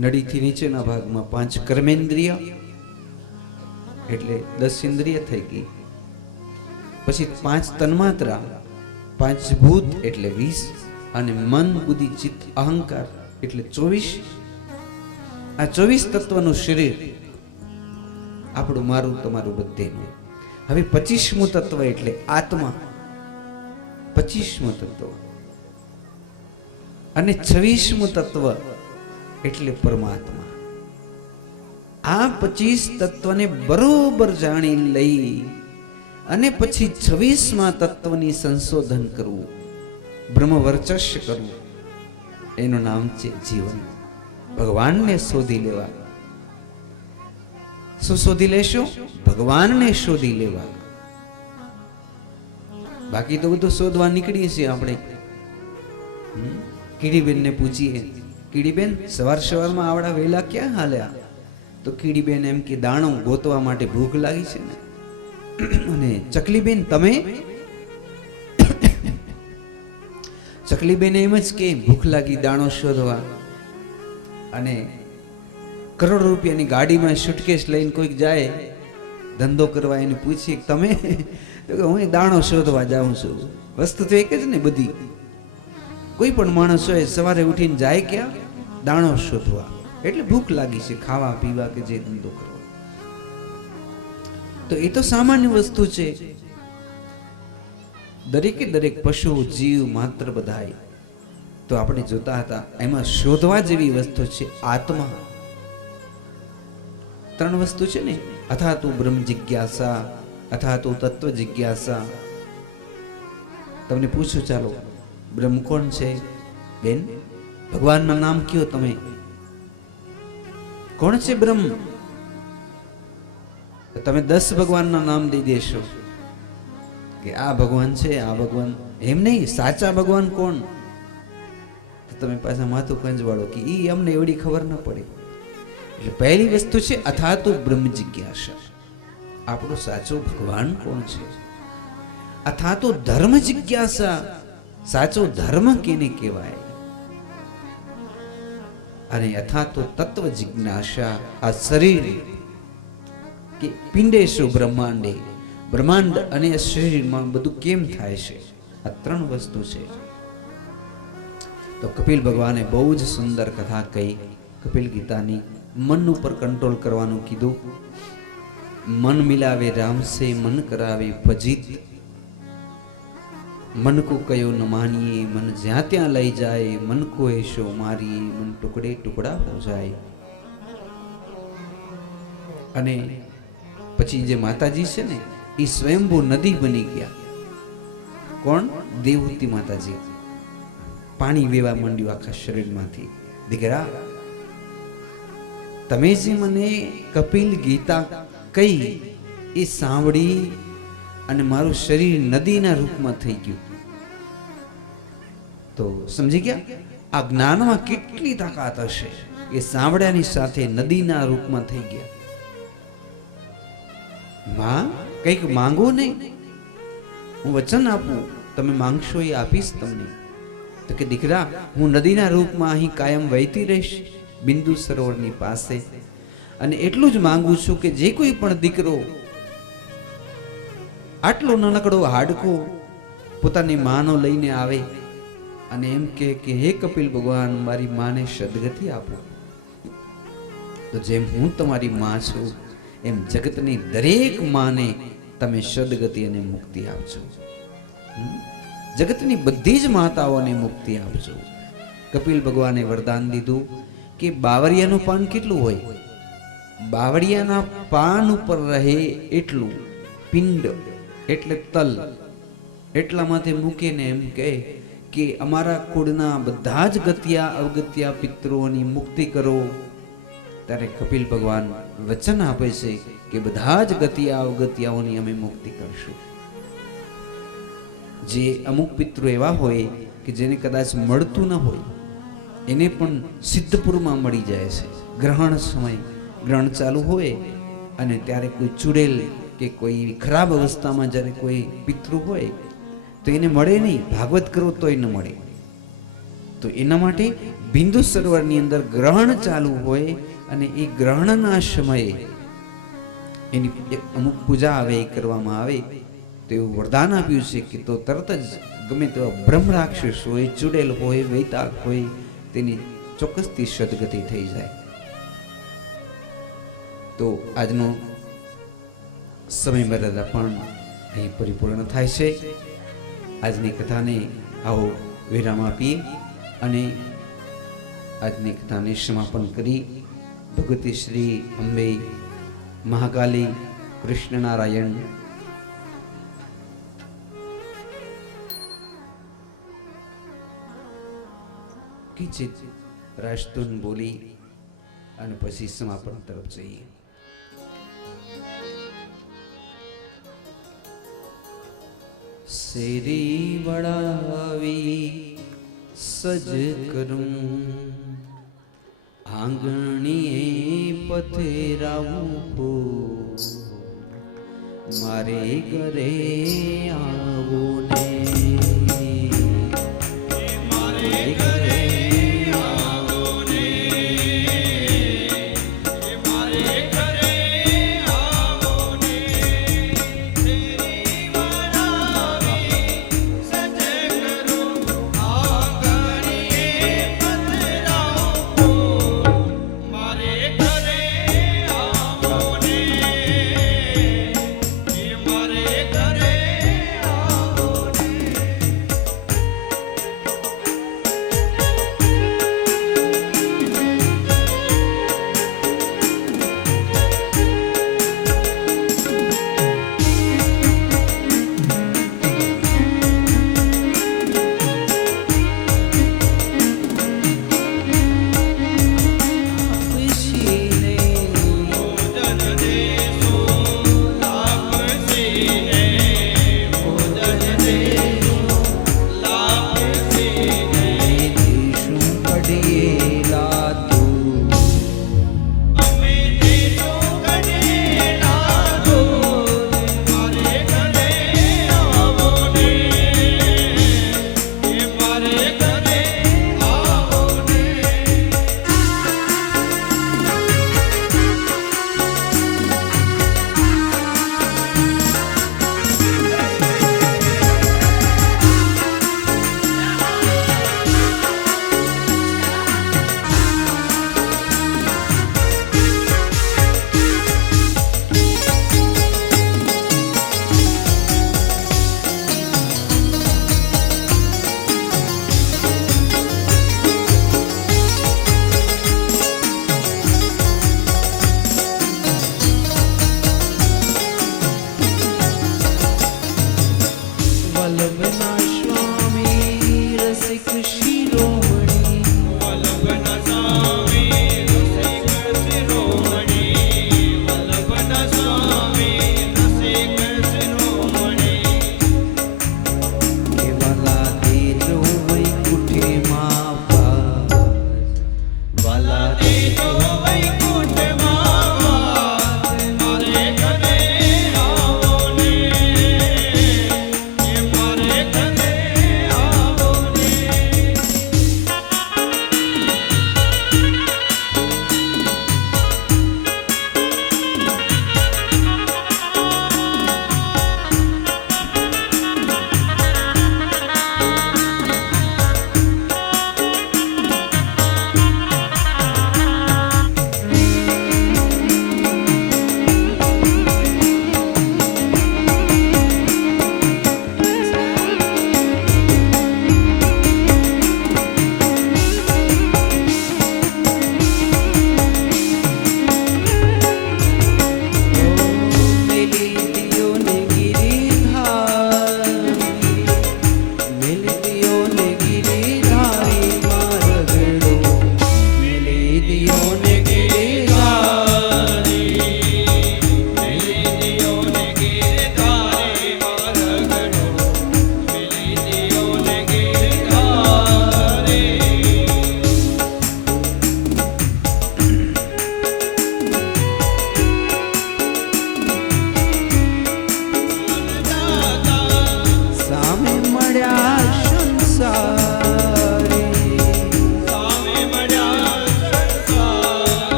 નડીથી નીચેના ભાગમાં 5 કર્મેન્દ્રિય એટલે 10 ઇન્દ્રિય થઈ ગઈ. પછી 5 તન્માત્રા, 5 ભૂત એટલે 20, અને મન, બુદ્ધિ, ચિત્ત, અહંકાર એટલે 24. આ 24 તત્વનું શરીર આપણું, મારું, તમારું, બધેનું. હવે 25મું તત્વ એટલે આત્મા, 25મું તત્વ, અને 26મું તત્વ એટલે પરમાત્મા. આ 25 તત્વને બરોબર જાણી લઈ અને પછી 26મા તત્વની સંશોધન કરવું, બ્રહ્મ વર્ચસ્વ કરવું, એનું નામ છે જીવન. ભગવાનને શોધી લેવા. શું શોધી લેશો? ભગવાનને શોધી લેવા. બાકી તો બધું શોધવા નીકળીએ છીએ આપણે. કીડીબેન ને પૂછીએ, કીડીબેન સવાર સવારમાં આવડા વહેલા ક્યાં હાલ્યા? તો કીડીબેન એમ કે દાણો ગોતવા માટે ભૂખ લાગી છે ને. અને ચકલીબેન તમે? ચકલીબેન એમ જ કે ભૂખ લાગી દાણો શોધવા. અને કરોડ રૂપિયાની ગાડીમાં સુટકેસ લઈને કોઈક જાય ધંધો કરવા, એને પૂછીએ તમે? તો કે હું દાણો શોધવા જાઉં છું. વસ્તુ તો એક જ ને બધી. કોઈ પણ માણસ હોય સવારે ઉઠીને જાય ક્યાં? દાણો શોધવા. એટલે ભૂખ લાગી છે, ખાવા પીવા કે જે ધંધો કરવા. તો એ તો સામાન્ય વસ્તુ છે. દરેકે દરેક પશુ, જીવ, માત્ર બધાય તો આપણે જોતા હતા. એમાં શોધવા જેવી વસ્તુ છે આત્મા. 3 વસ્તુ છે ને, અથા તું બ્રહ્મ જિજ્ઞાસા, અથા તું તત્વ જિજ્ઞાસા. તમને પૂછું, ચાલો બ્રહ્મ કોણ છે? બેન, ભગવાનનું નામ કયો તમે? કોણ છે બ્રહ્મ? તમે 10 ભગવાનના નામ દઈ દેશો કે આ ભગવાન છે, આ ભગવાન. એમ નહીં, સાચા ભગવાન કોણ? તો તમે પાછા માથું કંજવાળો કે ઈ અમને એવડી ખબર ન પડે. એટલે પહેલી વસ્તુ છે અથાતુ બ્રહ્મ જિજ્ઞાસા. આપણો સાચો ભગવાન કોણ છે? અથાતુ ધર્મ જિજ્ઞાસા. સાચો ધર્મ કેને કહેવાય? અને અથાતુ તત્વ જિજ્ઞાસા. આ શરીર કે પિંડેશુ બ્રહ્માંડે, બ્રહ્માંડ અને શરીરમાં બધું કેમ થાય છે? આ 3 વસ્તુ છે. તો કપિલ ભગવાને બહુ જ સુંદર કથા કહી કપિલ ગીતાની. મન ઉપર કંટ્રોલ કરવાનું કીધું. મન મિલાવે રામ સે, મન કરાવે ભજીત. મન કો કયો ન માનીએ, મન જ્યાં ત્યાં લઈ જાય, મન કો એશો મારીએ, મન ટુકડે ટુકડા હો જાય. અને પછી જે માતાજી છે ને એ સ્વયંભૂ નદી બની ગયા. કોણ? દેવહૂતિ માતાજી. પાણી વેવા માંડ્યું આખા શરીરમાંથી. દીકરા, તમે જે મને કપિલ ગીતા કહી એ સાંભળી અને મારું શરીર નદીના રૂપમાં થઈ ગયું. તો સમજી ગયા આ જ્ઞાનમાં કેટલી તાકાત હશે. એ સાંભળ્યાની સાથે નદીના રૂપમાં થઈ ગયા. માં, કંઈક માંગો નહીં, હું વચન આપું, તમે માંગશો એ આપીશ તમને. તો કે દીકરા, હું નદીના રૂપમાં અહીં કાયમ વહેતી રહીશ બિંદુ સરોવરની પાસે. અને એટલું જ માંગુ છું કે જે કોઈ પણ દીકરો આટલો નાનકડો હાડકો પોતાની માનો લઈને આવે અને એમ કે હે કપિલ ભગવાન, મારી માને સદગતિ આપો, તો જેમ હું તમારી માં છું એમ જગતની દરેક માને તમે સદગતિ અને મુક્તિ આપજો. જગતની બધી જ માતાઓને મુક્તિ આપજો. કપિલ ભગવાને વરદાન દીધું કે બાવરિયાનું પાન કેટલું હોય? બાવરિયાના પાન ઉપર રહે એટલું પિંડ એટલે તલ, એટલામાંથી મૂકીને એમ કહે કે અમારા કુળના બધા જ ગતિયા અવગત્યા પિતૃઓની મુક્તિ કરો. ત્યારે કપિલ ભગવાન વચન આપે છે કે બધા જ ગતિયા અવગત્યાઓની અમે મુક્તિ કરશું. જે અમુક પિતૃ એવા હોય કે જેને કદાચ મળતું ન હોય એને પણ સિદ્ધપુરમાં મળી જાય છે. ગ્રહણ સમય, ગ્રહણ ચાલુ હોય અને ત્યારે કોઈ ચૂડેલ કે કોઈ ખરાબ અવસ્થામાં જ્યારે કોઈ પિતૃ હોય તો એને મળે નહીં, ભાગવત કરો તોય ન મળે. તો એના માટે બિંદુ સરોવરની અંદર ગ્રહણ ચાલુ હોય અને એ ગ્રહણના સમયે એની અમુક પૂજા આવે એ કરવામાં આવે તો એવું વરદાન આપ્યું છે કે તો તરત જ ગમે તેવા બ્રહ્મ રાક્ષસ હોય, ચૂડેલ હોય, વૈતાલ હોય, તેની ચોક્કસથી સદગતિ થઈ જાય. તો આજનો સમય મર્યાદા પણ અહીં પરિપૂર્ણ થાય છે. આજની કથાને આવો વિરામ આપી અને આજની કથાને સમાપન કરી ભગવતી શ્રી અંબે મહાકાલી કૃષ્ણનારાયણ કિંચિત રાષ્તુન બોલી અને પછી સમાપન તરફ જઈએ. શેરી વળાવી સજ કરું, આંગણીએ પથેરાવું હો, મારે ઘરે આવો ને, મારે ઘરે આવો ને, મારે ઘરે આવો ને. શેરી વળાવી સજ કરું, આંગણીએ પથેરાવું, મારે ઘરે આવો ને, મારે ઘરે આવો ને.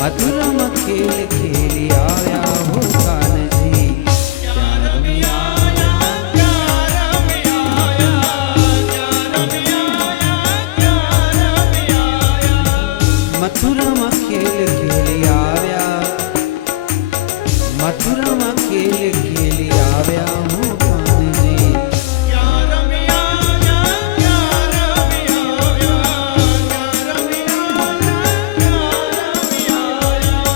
મથુરામાં ખેલ ખેલી આવ્યા હો કાનજી ક્યાં રમી આયા ક્યાં રમી આયા ક્યાં રમી આયા મથુરામાં ખેલ ખેલી આવ્યા મથુરામાં ખેલ ખેલી આવ્યા હો કાનજી ક્યાં રમી આયા ક્યાં રમી આયા ક્યાં રમી આયા ક્યાં રમી આયા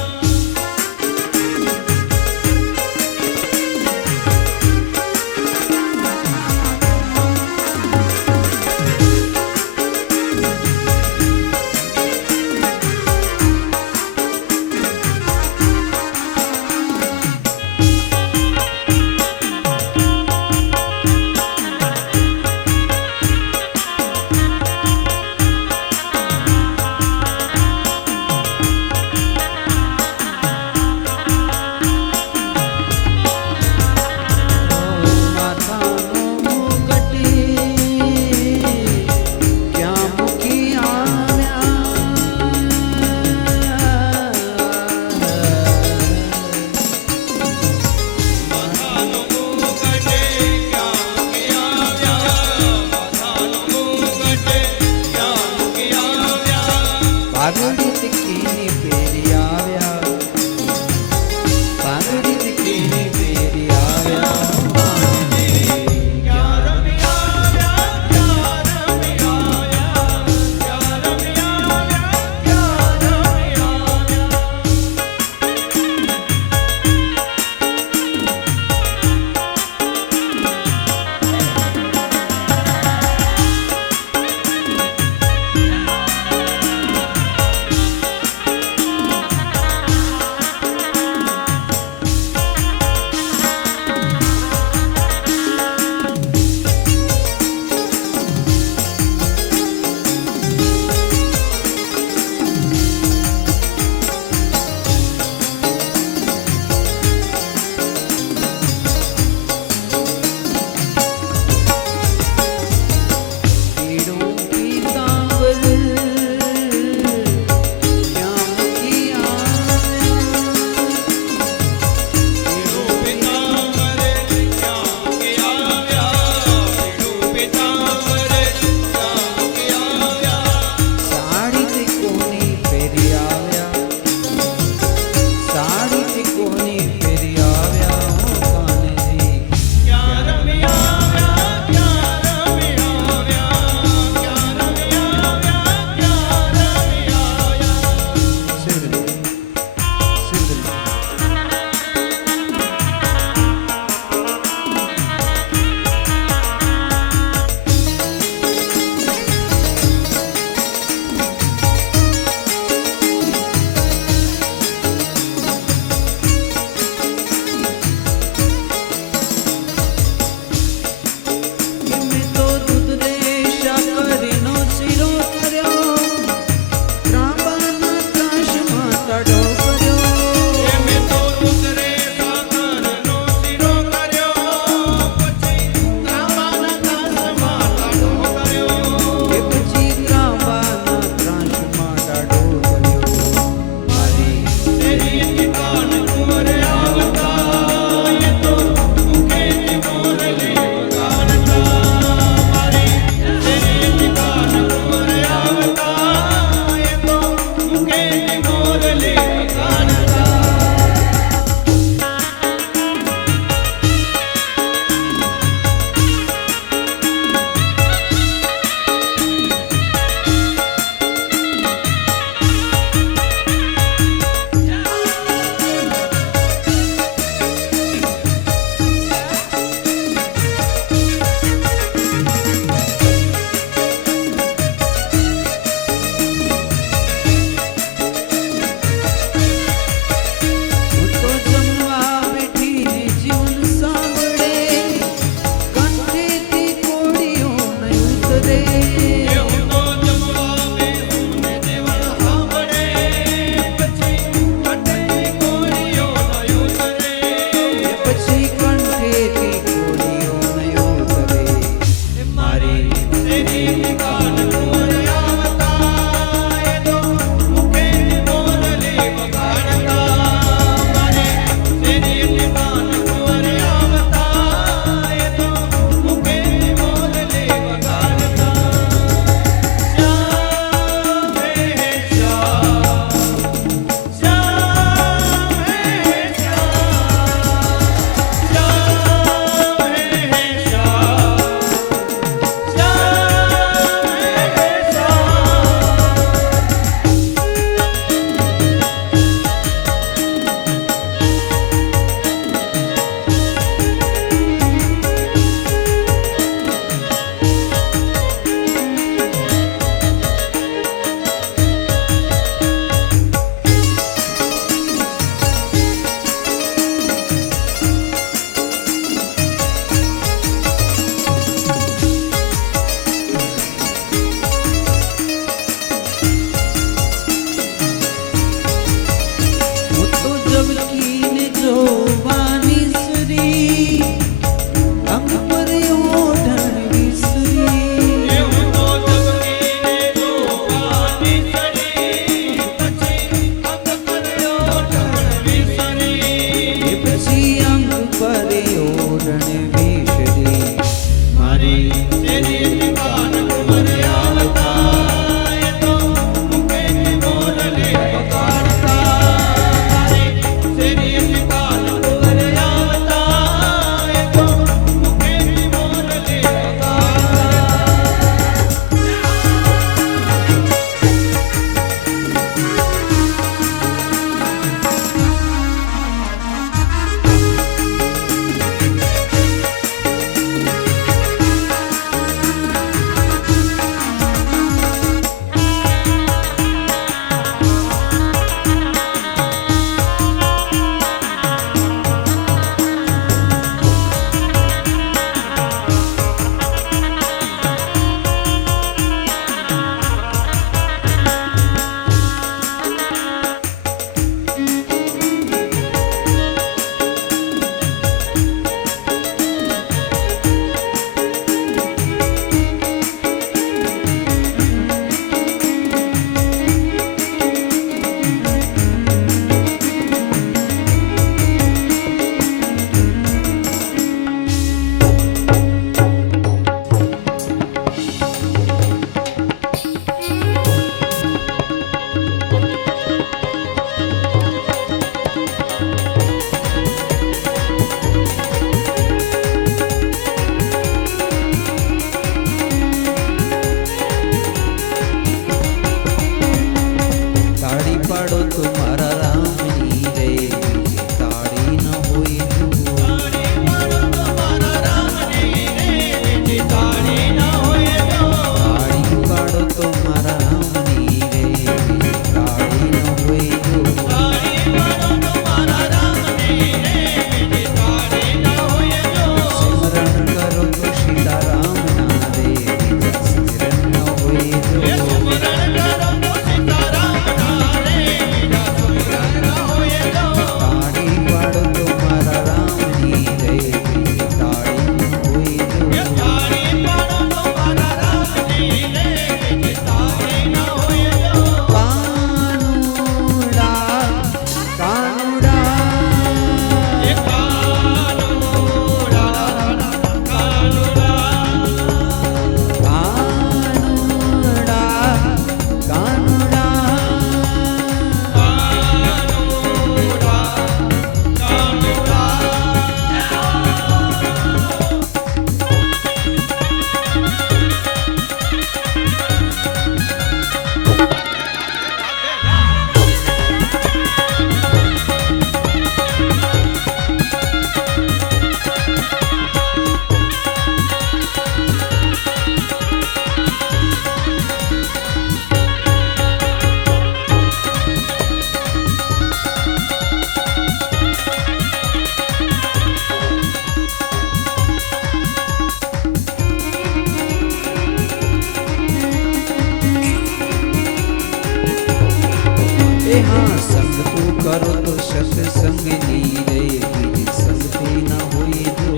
સંગ તું કરો તો સત્સંગની રે બીજી સંગતી ના હોય જો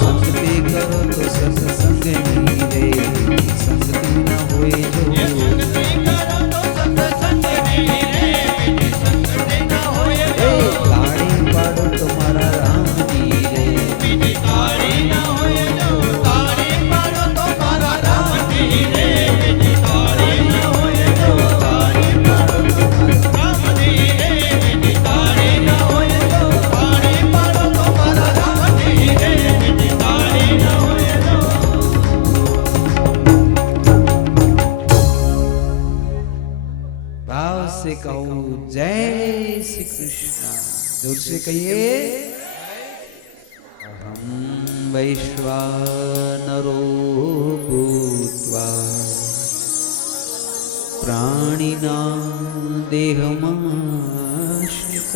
સંગતિ કરો તો સત્સંગની રે બીજી સંગતી ના હોય જો એ તાળી પાડો તો મારા રામજી રે भाव से कहूं जय श्री कृष्ण जोर से कहिए अहम वैश्वानरो भूत्वा प्राणिनां देहमाश्रित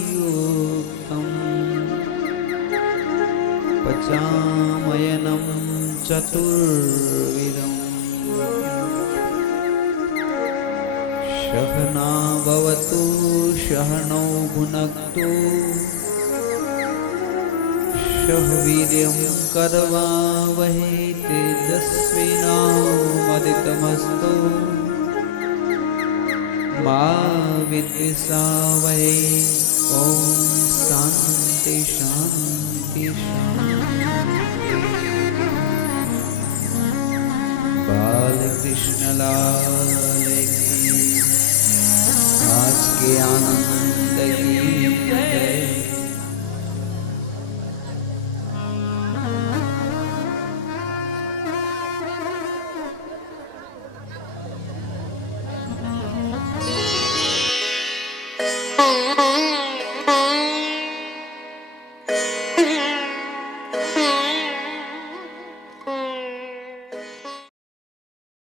प्राणापानशमायुक्तम् पचामयनं चतुर्विधम् शहना भवतु शहनौ भुनक्तु शह वीर्यं करवावहै तेजस्विनावदितमस्तु मा विद्विषावहै ॐ शान्ति शान्ति शान्ति। बालकृष्ण लाल की आज के आनंद की जय।